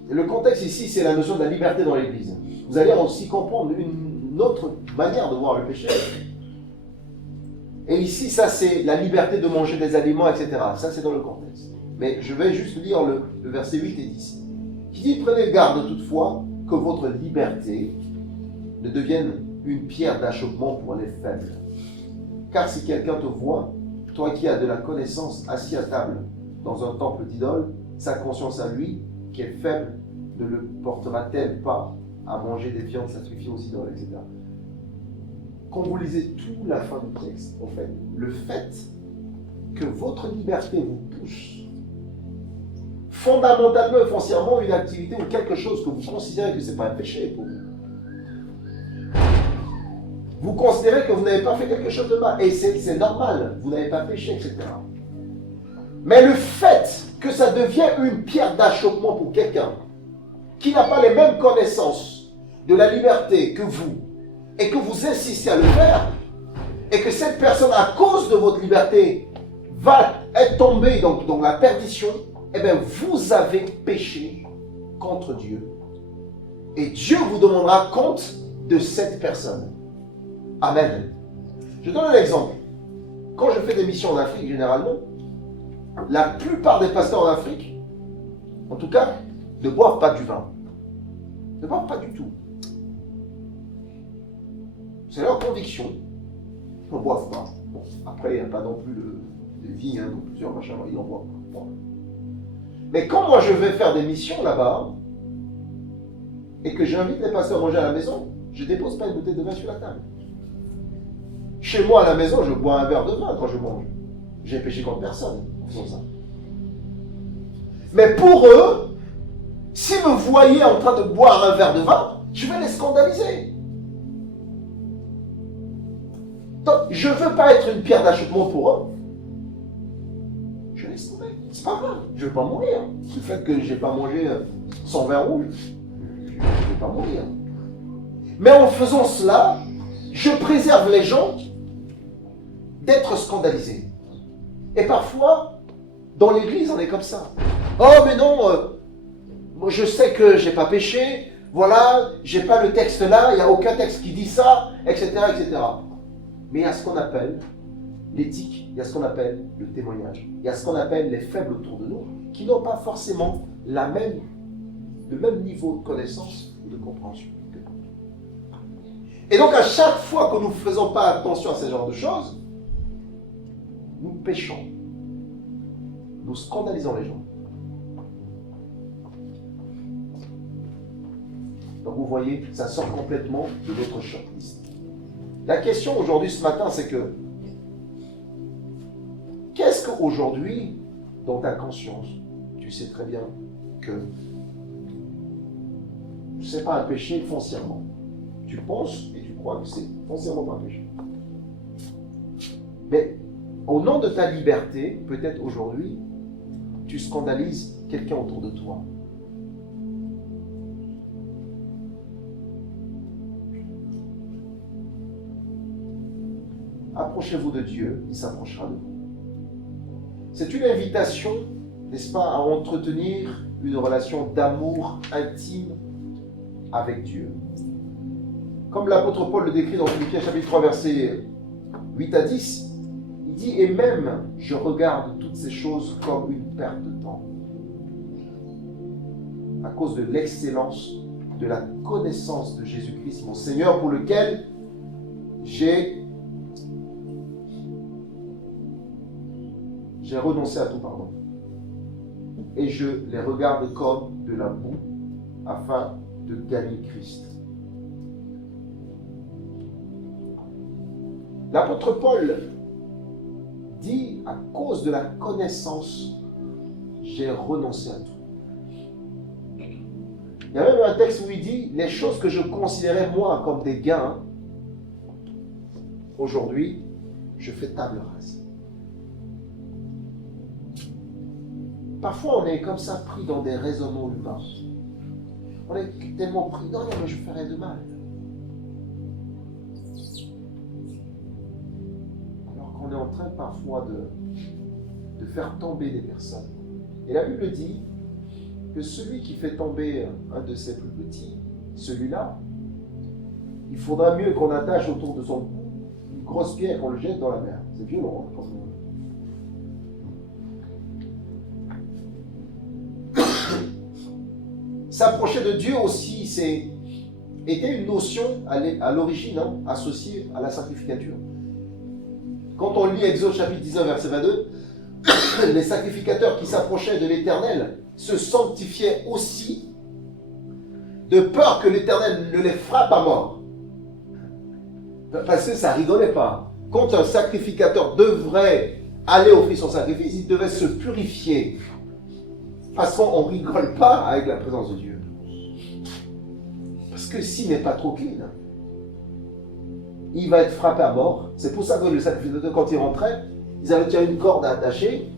Et le contexte ici, c'est la notion de la liberté dans l'Église. Vous allez aussi comprendre une autre manière de voir le péché. Et ici, ça c'est la liberté de manger des aliments, etc. Ça c'est dans le contexte. Mais je vais juste lire le verset 8 et 10. Qui dit, prenez garde toutefois que votre liberté ne devienne une pierre d'achoppement pour les faibles. Car si quelqu'un te voit, toi qui as de la connaissance assis à table dans un temple d'idoles, sa conscience à lui, qui est faible, ne le portera-t-elle pas à manger des viandes sacrifiées aux idoles, etc. Quand vous lisez toute la fin du texte, en fait, le fait que votre liberté vous pousse fondamentalement et foncièrement une activité ou quelque chose que vous considérez que ce n'est pas un péché pour vous. Vous considérez que vous n'avez pas fait quelque chose de mal, et c'est normal, vous n'avez pas péché, etc. Mais le fait que ça devienne une pierre d'achoppement pour quelqu'un qui n'a pas les mêmes connaissances de la liberté que vous, et que vous insistez à le faire, et que cette personne, à cause de votre liberté, va être tombée dans la perdition, eh bien, vous avez péché contre Dieu. Et Dieu vous demandera compte de cette personne. Amen. Je donne un exemple. Quand je fais des missions en Afrique, généralement, la plupart des pasteurs en Afrique, en tout cas, ne boivent pas du vin. Ne boivent pas du tout. C'est leur conviction. Ils ne boivent pas. Bon, après, il n'y a pas non plus de vignes, donc plusieurs machins, ils n'en boivent pas. Bon. Mais quand moi je vais faire des missions là-bas, et que j'invite les pasteurs à manger à la maison, je ne dépose pas une bouteille de vin sur la table. Chez moi à la maison, je bois un verre de vin quand je mange. J'ai péché contre personne en faisant ça. Mais pour eux, s'ils me voyaient en train de boire un verre de vin, je vais les scandaliser. Donc, je ne veux pas être une pierre d'achoppement pour eux. Je laisse tomber. C'est pas grave, je ne vais pas mourir. Le fait que je n'ai pas mangé sans vin rouge, je ne vais pas mourir. Mais en faisant cela, je préserve les gens d'être scandalisés. Et parfois, dans l'église, on est comme ça. Oh, mais non, moi je sais que j'ai pas péché, voilà, j'ai pas le texte là, il n'y a aucun texte qui dit ça, etc., etc. Mais il y a ce qu'on appelle l'éthique, il y a ce qu'on appelle le témoignage, il y a ce qu'on appelle les faibles autour de nous, qui n'ont pas forcément le même niveau de connaissance ou de compréhension que nous. Et donc à chaque fois que nous ne faisons pas attention à ce genre de choses, nous péchons. Nous scandalisons les gens. Donc vous voyez, ça sort complètement de notre shortlist. La question aujourd'hui, ce matin, c'est que qu'est-ce qu'aujourd'hui, dans ta conscience, tu sais très bien que ce n'est pas un péché foncièrement. Tu penses et tu crois que c'est foncièrement pas un péché. Mais au nom de ta liberté, peut-être aujourd'hui, tu scandalises quelqu'un autour de toi. Approchez-vous de Dieu, il s'approchera de vous. C'est une invitation, n'est-ce pas, à entretenir une relation d'amour intime avec Dieu. Comme l'apôtre Paul le décrit dans Philippiens chapitre 3, versets 8 à 10, il dit « Et même, je regarde toutes ces choses comme une perte de temps, à cause de l'excellence de la connaissance de Jésus-Christ, mon Seigneur, pour lequel j'ai renoncé à tout, pardon. Et je les regarde comme de la boue, afin de gagner Christ. » L'apôtre Paul dit, à cause de la connaissance, j'ai renoncé à tout. Il y a même un texte où il dit, les choses que je considérais moi comme des gains, aujourd'hui, je fais table rase. Parfois, on est comme ça pris dans des raisonnements humains. On est tellement pris, non, mais je ferais de mal. On est en train parfois de faire tomber des personnes. Et la Bible dit que celui qui fait tomber un de ses plus petits, celui-là, il faudra mieux qu'on attache autour de son cou une grosse pierre et qu'on le jette dans la mer. C'est violent, hein, s'approcher de Dieu aussi, était une notion à l'origine associée à la sacrificature. Quand on lit Exode chapitre 19, verset 22, les sacrificateurs qui s'approchaient de l'Éternel se sanctifiaient aussi de peur que l'Éternel ne les frappe à mort. Parce que ça rigolait pas. Quand un sacrificateur devrait aller offrir son sacrifice, il devait se purifier. Parce qu'on ne rigole pas avec la présence de Dieu. Parce que s'il n'est pas trop clean, il va être frappé à mort. C'est pour ça que le sacrificateur, quand il rentrait, ils avaient déjà une corde attachée,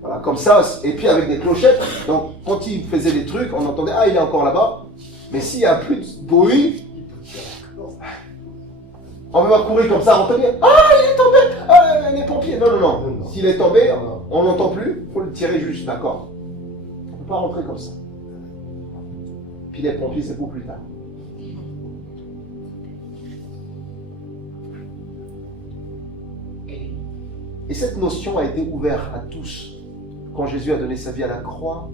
voilà, comme ça, et puis avec des clochettes. Donc, quand il faisait des trucs, on entendait « Ah, il est encore là-bas ». Mais s'il n'y a plus de bruit, on ne va pas courir comme ça, on peut dire « Ah, il est tombé, ah, les pompiers ». Non, non, non. S'il est tombé, on n'entend plus, il faut le tirer juste, d'accord. On ne peut pas rentrer comme ça. Puis les pompiers, c'est pour plus tard. Et cette notion a été ouverte à tous. Quand Jésus a donné sa vie à la croix,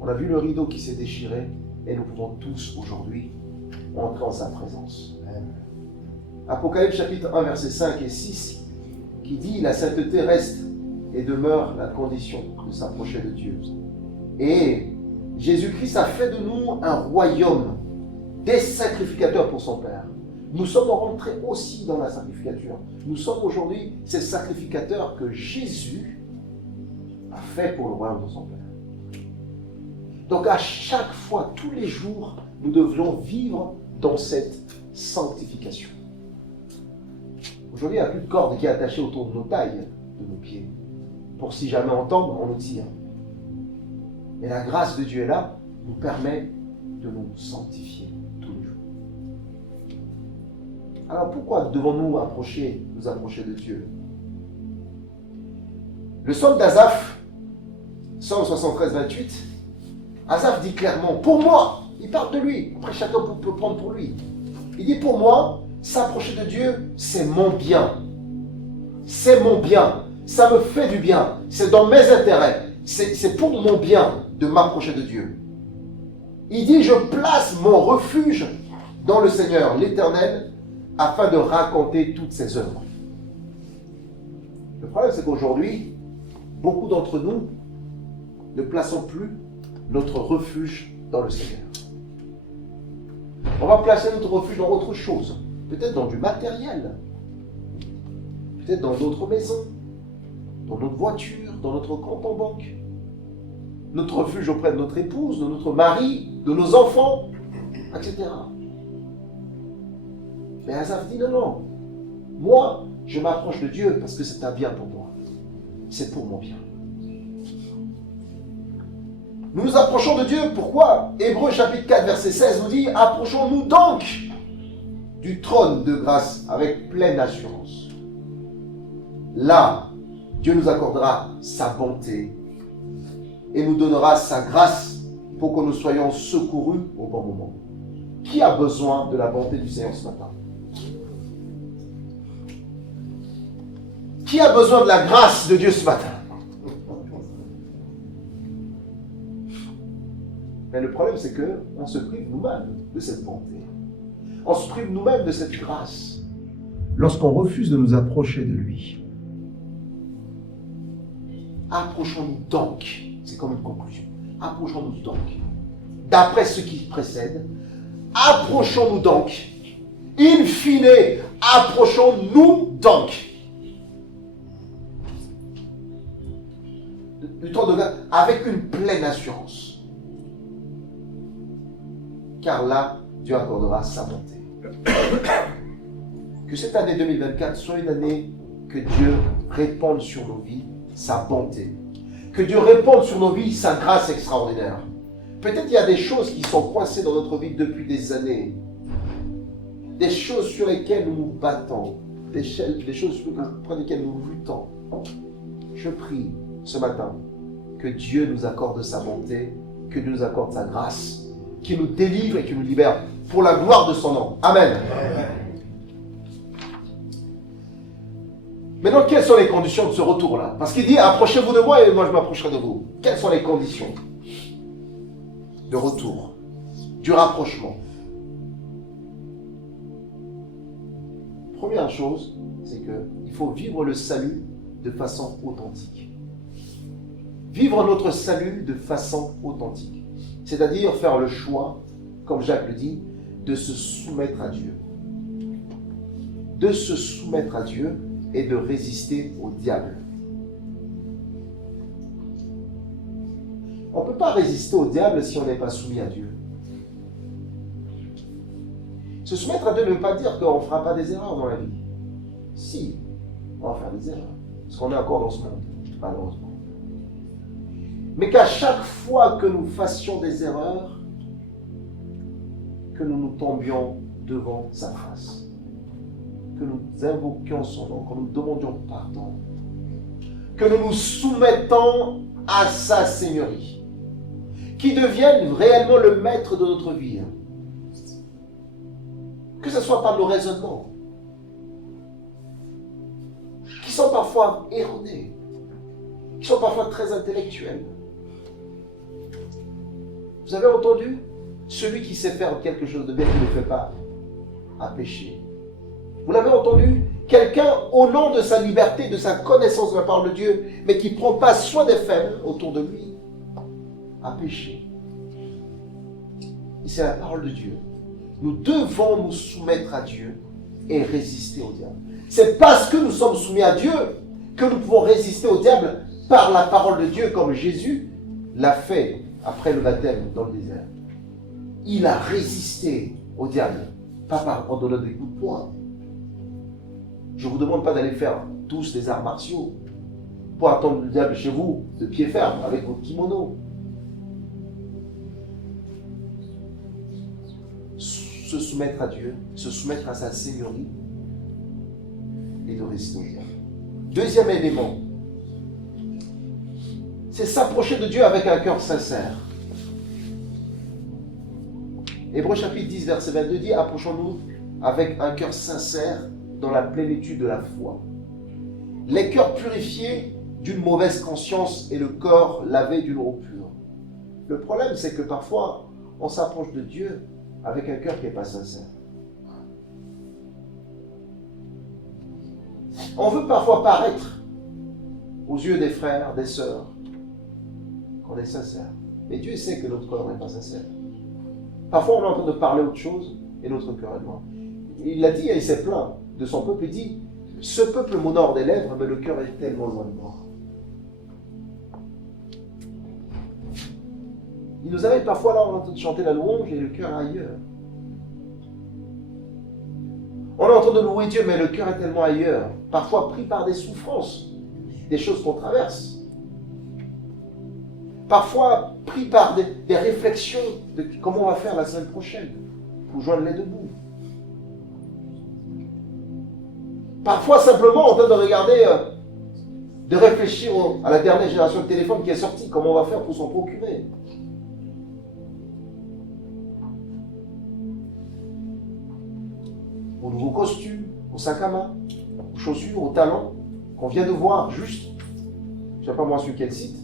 on a vu le rideau qui s'est déchiré et nous pouvons tous aujourd'hui entrer en sa présence. Apocalypse chapitre 1, versets 5 et 6, qui dit « La sainteté reste et demeure la condition de s'approcher de Dieu. » Et Jésus-Christ a fait de nous un royaume, des sacrificateurs pour son Père. Nous sommes rentrés aussi dans la sacrificature. Nous sommes aujourd'hui ces sacrificateurs que Jésus a fait pour le royaume de son Père. Donc à chaque fois, tous les jours, nous devions vivre dans cette sanctification. Aujourd'hui, il n'y a plus de corde qui est attachée autour de nos tailles, de nos pieds. Pour si jamais on tombe, on nous tire. Et la grâce de Dieu est là, nous permet de nous sanctifier tous les jours. Alors pourquoi devons-nous nous approcher de Dieu? Le psaume d'Asaph, psaume 73, 28, Asaph dit clairement, pour moi, il parle de lui, après chacun peut prendre pour lui. Il dit pour moi, s'approcher de Dieu, c'est mon bien. C'est mon bien. Ça me fait du bien. C'est dans mes intérêts. C'est pour mon bien de m'approcher de Dieu. Il dit, je place mon refuge dans le Seigneur, l'Éternel, afin de raconter toutes ses œuvres. Le problème, c'est qu'aujourd'hui, beaucoup d'entre nous ne plaçons plus notre refuge dans le Seigneur. On va placer notre refuge dans autre chose, peut-être dans du matériel, peut-être dans notre maison, dans notre voiture, dans notre compte en banque, notre refuge auprès de notre épouse, de notre mari, de nos enfants, etc. Mais Asaph dit non, moi, je m'approche de Dieu parce que c'est un bien pour moi. C'est pour mon bien. Nous nous approchons de Dieu, pourquoi? Hébreux chapitre 4, verset 16 nous dit, approchons-nous donc du trône de grâce avec pleine assurance. Là, Dieu nous accordera sa bonté et nous donnera sa grâce pour que nous soyons secourus au bon moment. Qui a besoin de la bonté du Seigneur ce matin? Qui a besoin de la grâce de Dieu ce matin? Mais le problème, c'est qu'on se prive nous-mêmes de cette bonté. On se prive nous-mêmes de cette grâce lorsqu'on refuse de nous approcher de lui. Approchons-nous donc, c'est comme une conclusion, approchons-nous donc, d'après ce qui précède, approchons-nous donc, in fine, approchons-nous donc, du trône de grâce, avec une pleine assurance. Car là, Dieu accordera sa bonté. Que cette année 2024 soit une année que Dieu répande sur nos vies sa bonté. Que Dieu répande sur nos vies sa grâce extraordinaire. Peut-être il y a des choses qui sont coincées dans notre vie depuis des années. Des choses sur lesquelles nous nous battons. Des choses pour lesquelles nous luttons. Je prie ce matin que Dieu nous accorde sa bonté, que Dieu nous accorde sa grâce, qui nous délivre et qui nous libère pour la gloire de son nom. Amen. Maintenant, quelles sont les conditions de ce retour-là? Parce qu'il dit, approchez-vous de moi et moi je m'approcherai de vous. Quelles sont les conditions? de retour, du rapprochement. Première chose, c'est qu'il faut vivre le salut de façon authentique. Vivre notre salut de façon authentique. C'est-à-dire faire le choix, comme Jacques le dit, de se soumettre à Dieu. De se soumettre à Dieu et de résister au diable. On ne peut pas résister au diable si on n'est pas soumis à Dieu. Se soumettre à Dieu ne veut pas dire qu'on ne fera pas des erreurs dans la vie. Si, on va faire des erreurs. Parce qu'on est encore dans ce monde, malheureusement. Mais qu'à chaque fois que nous fassions des erreurs, que nous nous tombions devant sa face, que nous invoquions son nom, que nous demandions pardon, que nous nous soumettons à sa seigneurie, qui devienne réellement le maître de notre vie. Que ce soit par nos raisonnements, qui sont parfois erronés, qui sont parfois très intellectuels. Vous avez entendu? Celui qui sait faire quelque chose de bien qui ne le fait pas a péché. Vous l'avez entendu? Quelqu'un, au nom de sa liberté, de sa connaissance de la parole de Dieu, mais qui ne prend pas soin des faibles autour de lui, a péché. Et c'est la parole de Dieu. Nous devons nous soumettre à Dieu et résister au diable. C'est parce que nous sommes soumis à Dieu que nous pouvons résister au diable par la parole de Dieu, comme Jésus l'a fait après le baptême dans le désert. Il a résisté au diable, pas en donnant des coups de poing. Je ne vous demande pas d'aller faire tous des arts martiaux pour attendre le diable chez vous de pied ferme avec votre kimono. Se soumettre à Dieu, se soumettre à sa seigneurie et de résister au diable. Deuxième élément, c'est s'approcher de Dieu avec un cœur sincère. Hébreux chapitre 10, verset 22 dit « Approchons-nous avec un cœur sincère dans la plénitude de la foi. Les cœurs purifiés d'une mauvaise conscience et le corps lavé d'une eau pure. » Le problème, c'est que parfois, on s'approche de Dieu avec un cœur qui n'est pas sincère. On veut parfois paraître aux yeux des frères, des sœurs, qu'on est sincère. Mais Dieu sait que notre cœur n'est pas sincère. Parfois, on est en train de parler autre chose et notre cœur est loin. Il l'a dit et il s'est plaint de son peuple. Il dit, ce peuple m'honore des lèvres, mais le cœur est tellement loin de moi. Il nous avait parfois là, on est en train de chanter la louange et le cœur est ailleurs. On est en train de louer Dieu, mais le cœur est tellement ailleurs. Parfois pris par des souffrances, des choses qu'on traverse. Parfois pris par des réflexions de comment on va faire la semaine prochaine pour joindre les deux bouts. Parfois simplement en train de regarder, de réfléchir à la dernière génération de téléphone qui est sortie, comment on va faire pour s'en procurer. Au nouveau costume, au sac à main, aux chaussures, aux talons qu'on vient de voir juste, je ne sais pas moi sur quel site.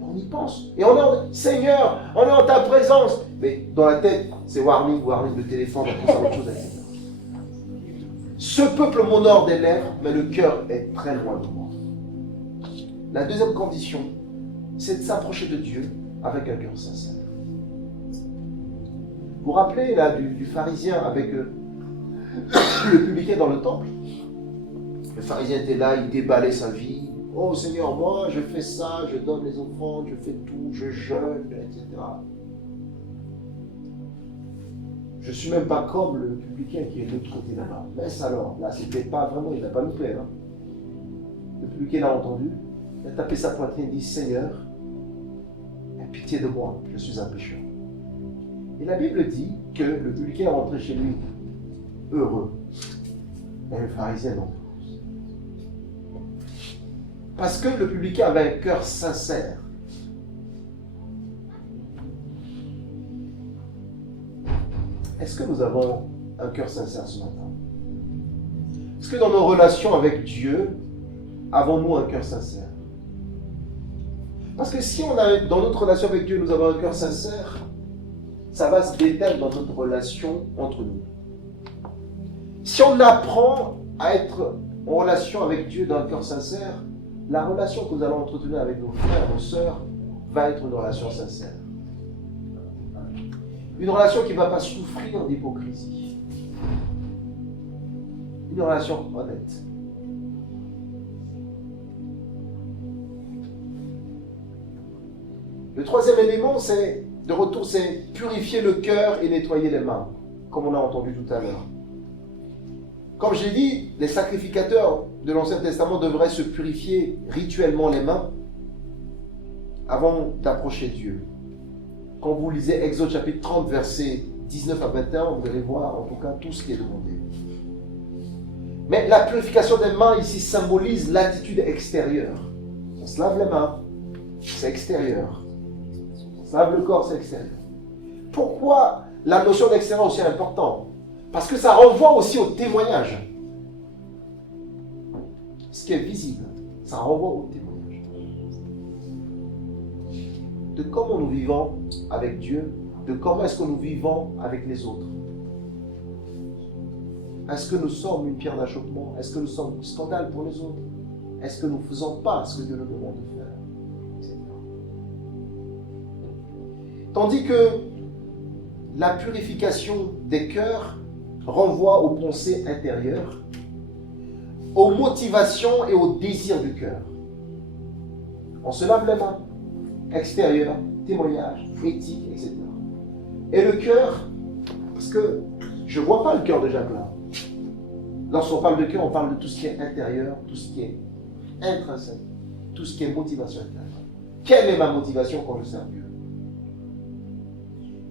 On y pense. Et on est en Seigneur, on est en ta présence. Mais dans la tête, c'est warning de téléphone, on pense à autre chose à dire. Ce peuple m'honore des lèvres, mais le cœur est très loin de moi. La deuxième condition, c'est de s'approcher de Dieu avec un cœur sincère. Vous vous rappelez là du pharisien avec le publicain dans le temple? Le pharisien était là, il déballait sa vie. Oh Seigneur, moi je fais ça, je donne les offrandes, je fais tout, je jeûne, etc. Je ne suis même pas comme le publicain qui est de l'autre côté là-bas. Mais alors, là c'était pas vraiment, il n'a pas nous plaire. Hein. Le publicain l'a entendu, il a tapé sa poitrine et dit Seigneur, aie pitié de moi, je suis un pécheur. Et la Bible dit que le publicain est rentré chez lui heureux. Et le pharisien non. Parce que le publicain avait un cœur sincère. Est-ce que nous avons un cœur sincère ce matin? Est-ce que dans nos relations avec Dieu, avons-nous un cœur sincère? Parce que si on a, dans notre relation avec Dieu, nous avons un cœur sincère, ça va se déterminer dans notre relation entre nous. Si on apprend à être en relation avec Dieu d'un cœur sincère, la relation que nous allons entretenir avec nos frères, nos sœurs, va être une relation sincère. Une relation qui ne va pas souffrir d'hypocrisie. Une relation honnête. Le troisième élément, c'est purifier le cœur et nettoyer les mains, comme on a entendu tout à l'heure. Comme je l'ai dit, les sacrificateurs de l'Ancien Testament devraient se purifier rituellement les mains avant d'approcher Dieu. Quand vous lisez Exode chapitre 30, versets 19 à 21, vous allez voir en tout cas tout ce qui est demandé. Mais la purification des mains ici symbolise l'attitude extérieure. On se lave les mains, c'est extérieur. On se lave le corps, c'est extérieur. Pourquoi la notion d'extérieur est aussi importante? Parce que ça renvoie aussi au témoignage. Ce qui est visible, ça renvoie au témoignage. De comment nous vivons avec Dieu, de comment est-ce que nous vivons avec les autres. Est-ce que nous sommes une pierre d'achoppement? Est-ce que nous sommes un scandale pour les autres? Est-ce que nous ne faisons pas ce que Dieu nous demande de faire? Etc. Tandis que la purification des cœurs renvoie aux pensées intérieures, aux motivations et aux désirs du cœur. On se lave les mains, extérieur, témoignage, éthique, etc. Et le cœur, parce que je ne vois pas le cœur de Jacques là. Lorsqu'on parle de cœur, on parle de tout ce qui est intérieur, tout ce qui est intrinsèque, tout ce qui est motivation intérieure. Quelle est ma motivation quand je sers Dieu?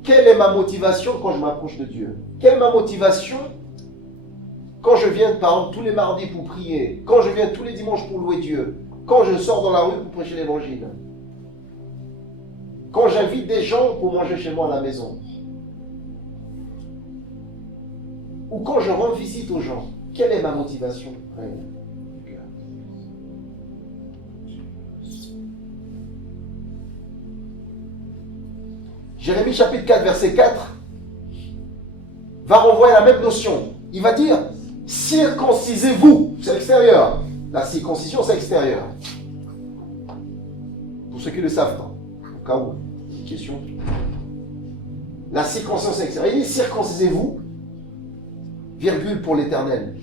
Quelle est ma motivation quand je m'approche de Dieu? Quelle est ma motivation quand je viens, par exemple, tous les mardis pour prier, quand je viens tous les dimanches pour louer Dieu, quand je sors dans la rue pour prêcher l'évangile, quand j'invite des gens pour manger chez moi à la maison, ou quand je rends visite aux gens, quelle est ma motivation réelle? Jérémie chapitre 4, verset 4 va renvoyer la même notion. Il va dire, circoncisez-vous, c'est l'extérieur. La circoncision, c'est extérieur. Pour ceux qui ne le savent pas, au cas où, une question. La circoncision, c'est extérieur. Il dit, circoncisez-vous, virgule pour l'Éternel.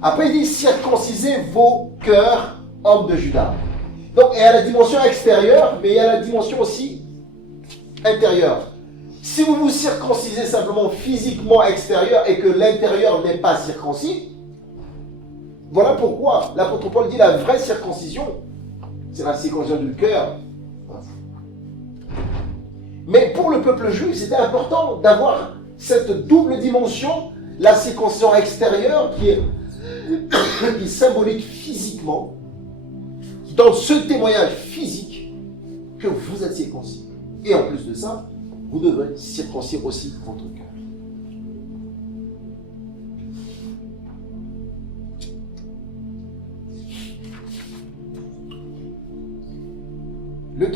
Après, il dit, circoncisez vos cœurs, hommes de Juda. Donc, il y a la dimension extérieure, mais il y a la dimension aussi intérieure. Si vous vous circoncisez simplement physiquement extérieur et que l'intérieur n'est pas circoncis, voilà pourquoi l'apôtre Paul dit la vraie circoncision, c'est la circoncision du cœur. Mais pour le peuple juif, c'était important d'avoir cette double dimension, la circoncision extérieure qui est symbolique physiquement, qui donne ce témoignage physique que vous êtes circoncis. Et en plus de ça, vous devrez circoncire aussi votre cœur. Le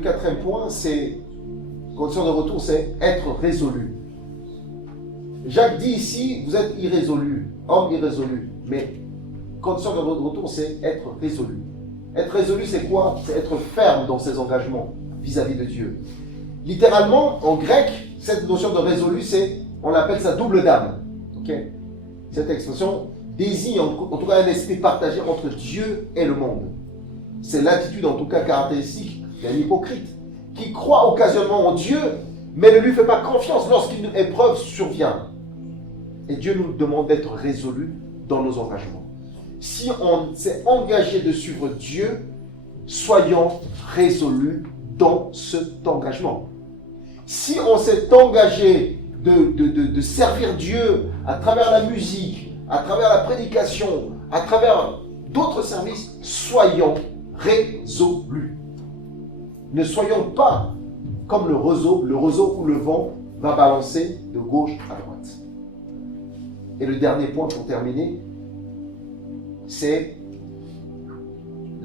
quatrième point, c'est, condition de retour, c'est être résolu. Jacques dit ici, vous êtes irrésolu, homme irrésolu. Mais condition de retour, c'est être résolu. Être résolu, c'est quoi? C'est être ferme dans ses engagements vis-à-vis de Dieu. Littéralement, en grec, cette notion de résolu, on appelle ça double dame. Okay? Cette expression désigne en tout cas un esprit partagé entre Dieu et le monde. C'est l'attitude en tout cas caractéristique d'un hypocrite qui croit occasionnellement en Dieu, mais ne lui fait pas confiance lorsqu'une épreuve survient. Et Dieu nous demande d'être résolus dans nos engagements. Si on s'est engagé de suivre Dieu, soyons résolus dans cet engagement. Si on s'est engagé de servir Dieu à travers la musique, à travers la prédication, à travers d'autres services, soyons résolus. Ne soyons pas comme le roseau où le vent va balancer de gauche à droite. Et le dernier point pour terminer, c'est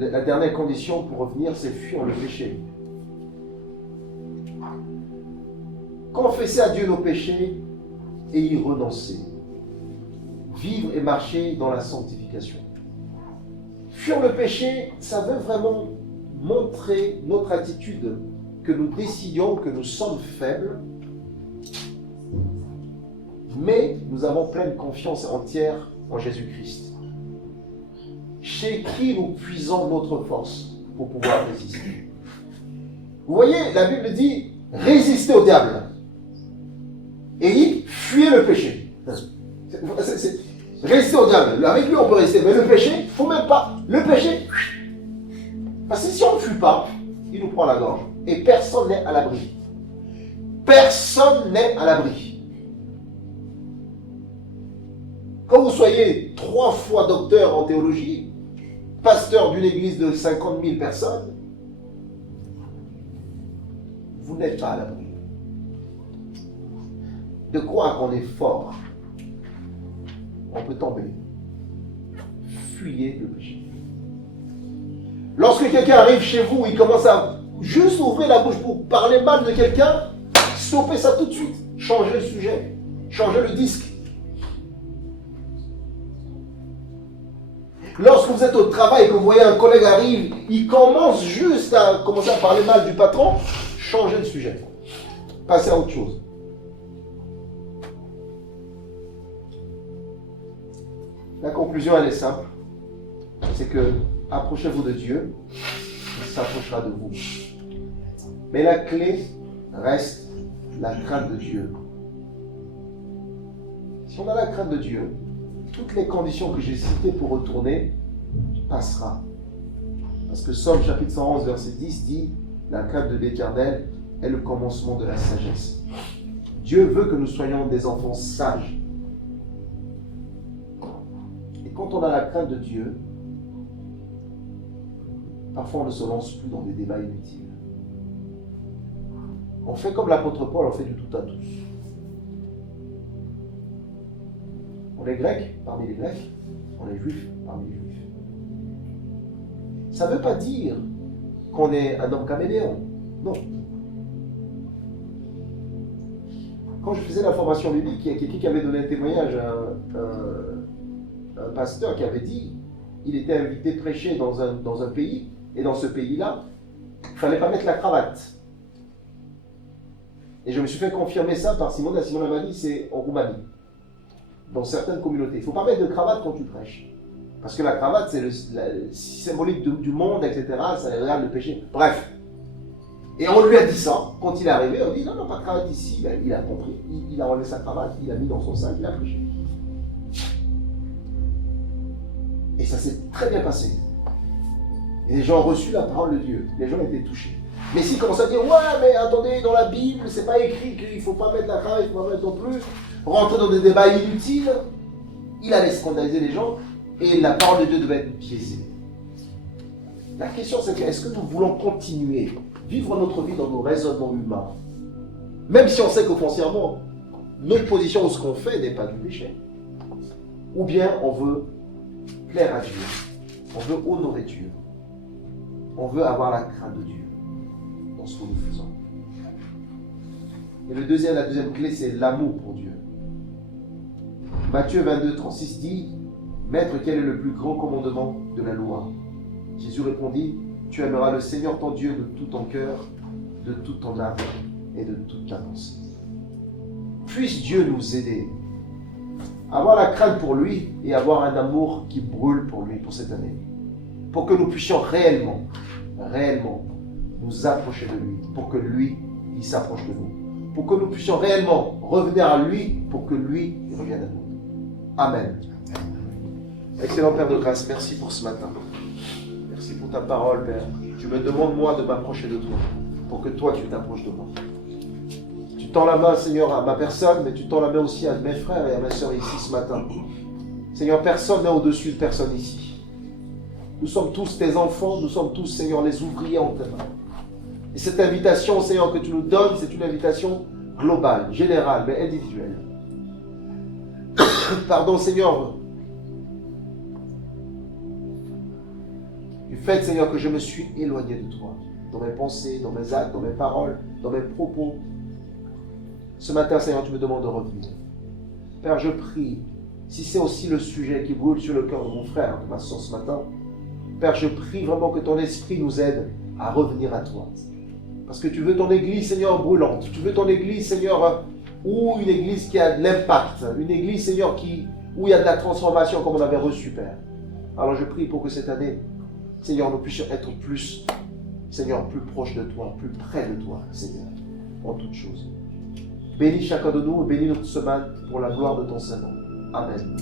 la dernière condition pour revenir, c'est fuir le péché. Confesser à Dieu nos péchés et y renoncer. Vivre et marcher dans la sanctification. Fuir le péché, ça veut vraiment montrer notre attitude, que nous décidions que nous sommes faibles, mais nous avons pleine confiance entière en Jésus-Christ, chez qui nous puisons notre force pour pouvoir résister. Vous voyez, la Bible dit, résistez au diable et fuyez le péché. Restez au diable. Avec lui, on peut rester. Mais le péché, il ne faut même pas. Le péché, parce que si on ne fuit pas, il nous prend la gorge. Et personne n'est à l'abri. Personne n'est à l'abri. Quand vous soyez 3 fois docteur en théologie, pasteur d'une église de 50 000 personnes, vous n'êtes pas à l'abri. De croire qu'on est fort, on peut tomber. Fuyez le péché. Lorsque quelqu'un arrive chez vous, il commence à juste ouvrir la bouche pour parler mal de quelqu'un, stoppez ça tout de suite. Changez le sujet. Changez le disque. Lorsque vous êtes au travail et que vous voyez un collègue arrive, il commence juste à commencer à parler mal du patron, changez le sujet. Passez à autre chose. La conclusion, elle est simple. C'est que approchez-vous de Dieu, il s'approchera de vous. Mais la clé reste la crainte de Dieu. Si on a la crainte de Dieu, toutes les conditions que j'ai citées pour retourner passera. Parce que Psaume chapitre 111, verset 10 dit, la crainte de l'Éternel est le commencement de la sagesse. Dieu veut que nous soyons des enfants sages. Quand on a la crainte de Dieu, parfois on ne se lance plus dans des débats inutiles. On fait comme l'apôtre Paul, on fait du tout à tous. On est grec parmi les Grecs, on est juif parmi les Juifs. Ça ne veut pas dire qu'on est un homme caméléon. Non. Quand je faisais la formation biblique, il y a quelqu'un qui avait donné un témoignage à un pasteur qui avait dit, il était invité prêcher dans un pays, et dans ce pays-là, il ne fallait pas mettre la cravate. Et je me suis fait confirmer ça par Simone. La Simone m'a dit, c'est en Roumanie, dans certaines communautés. Il ne faut pas mettre de cravate quand tu prêches. Parce que la cravate, c'est le symbolique du monde, etc. Ça regarde le péché. Bref. Et on lui a dit ça. Quand il est arrivé, on dit, non, pas de cravate ici. Ben, il a compris. Il a enlevé sa cravate, il a mis dans son sac, il a prêché. Et ça s'est très bien passé. Et les gens ont reçu la parole de Dieu. Les gens étaient touchés. Mais s'ils commencent à dire, ouais, mais attendez, dans la Bible, c'est pas écrit qu'il ne faut pas mettre la cravate, il ne faut pas mettre non plus, rentrer dans des débats inutiles, il allait scandaliser les gens et la parole de Dieu devait être biaisée. La question c'est que, est-ce que nous voulons continuer, vivre notre vie dans nos raisonnements humains, même si on sait que foncièrement, notre position ou ce qu'on fait n'est pas du péché, ou bien on veut plaire à Dieu, on veut honorer Dieu, on veut avoir la crainte de Dieu dans ce que nous faisons. Et la deuxième clé, c'est l'amour pour Dieu. Matthieu 22, 36 dit, « Maître, quel est le plus grand commandement de la loi ?» Jésus répondit, « Tu aimeras le Seigneur ton Dieu de tout ton cœur, de toute ton âme et de toute ta pensée. » Puisse Dieu nous aider à avoir la crainte pour lui et avoir un amour qui brûle pour lui pour cette année. Pour que nous puissions réellement nous approcher de lui, pour que lui, il s'approche de nous. Pour que nous puissions réellement revenir à lui, pour que lui, il revienne à nous. Amen. Excellent Père de grâce, merci pour ce matin. Merci pour ta parole, Père. Tu me demandes, moi, de m'approcher de toi, pour que toi, tu t'approches de moi. Tu tends la main, Seigneur, à ma personne, mais tu tends la main aussi à mes frères et à mes sœurs ici ce matin. Seigneur, personne n'est au-dessus de personne ici. Nous sommes tous tes enfants, nous sommes tous, Seigneur, les ouvriers en tes mains. Et cette invitation, Seigneur, que tu nous donnes, c'est une invitation globale, générale, mais individuelle. Pardon, Seigneur. fait, Seigneur, que je me suis éloigné de toi, dans mes pensées, dans mes actes, dans mes paroles, dans mes propos. Ce matin, Seigneur, tu me demandes de revenir. Père, je prie, si c'est aussi le sujet qui brûle sur le cœur de mon frère, de ma soeur ce matin, Père, je prie vraiment que ton esprit nous aide à revenir à toi. Parce que tu veux ton église, Seigneur, brûlante. Tu veux ton église, Seigneur, ou une église qui a de l'impact. Une église, Seigneur, où il y a de la transformation comme on avait reçu, Père. Alors je prie pour que cette année, Seigneur, nous puissions être plus, Seigneur, plus proches de toi, plus près de toi, Seigneur, en toutes choses. Bénis chacun de nous et bénis notre semaine pour la gloire de ton Saint-Nom. Amen.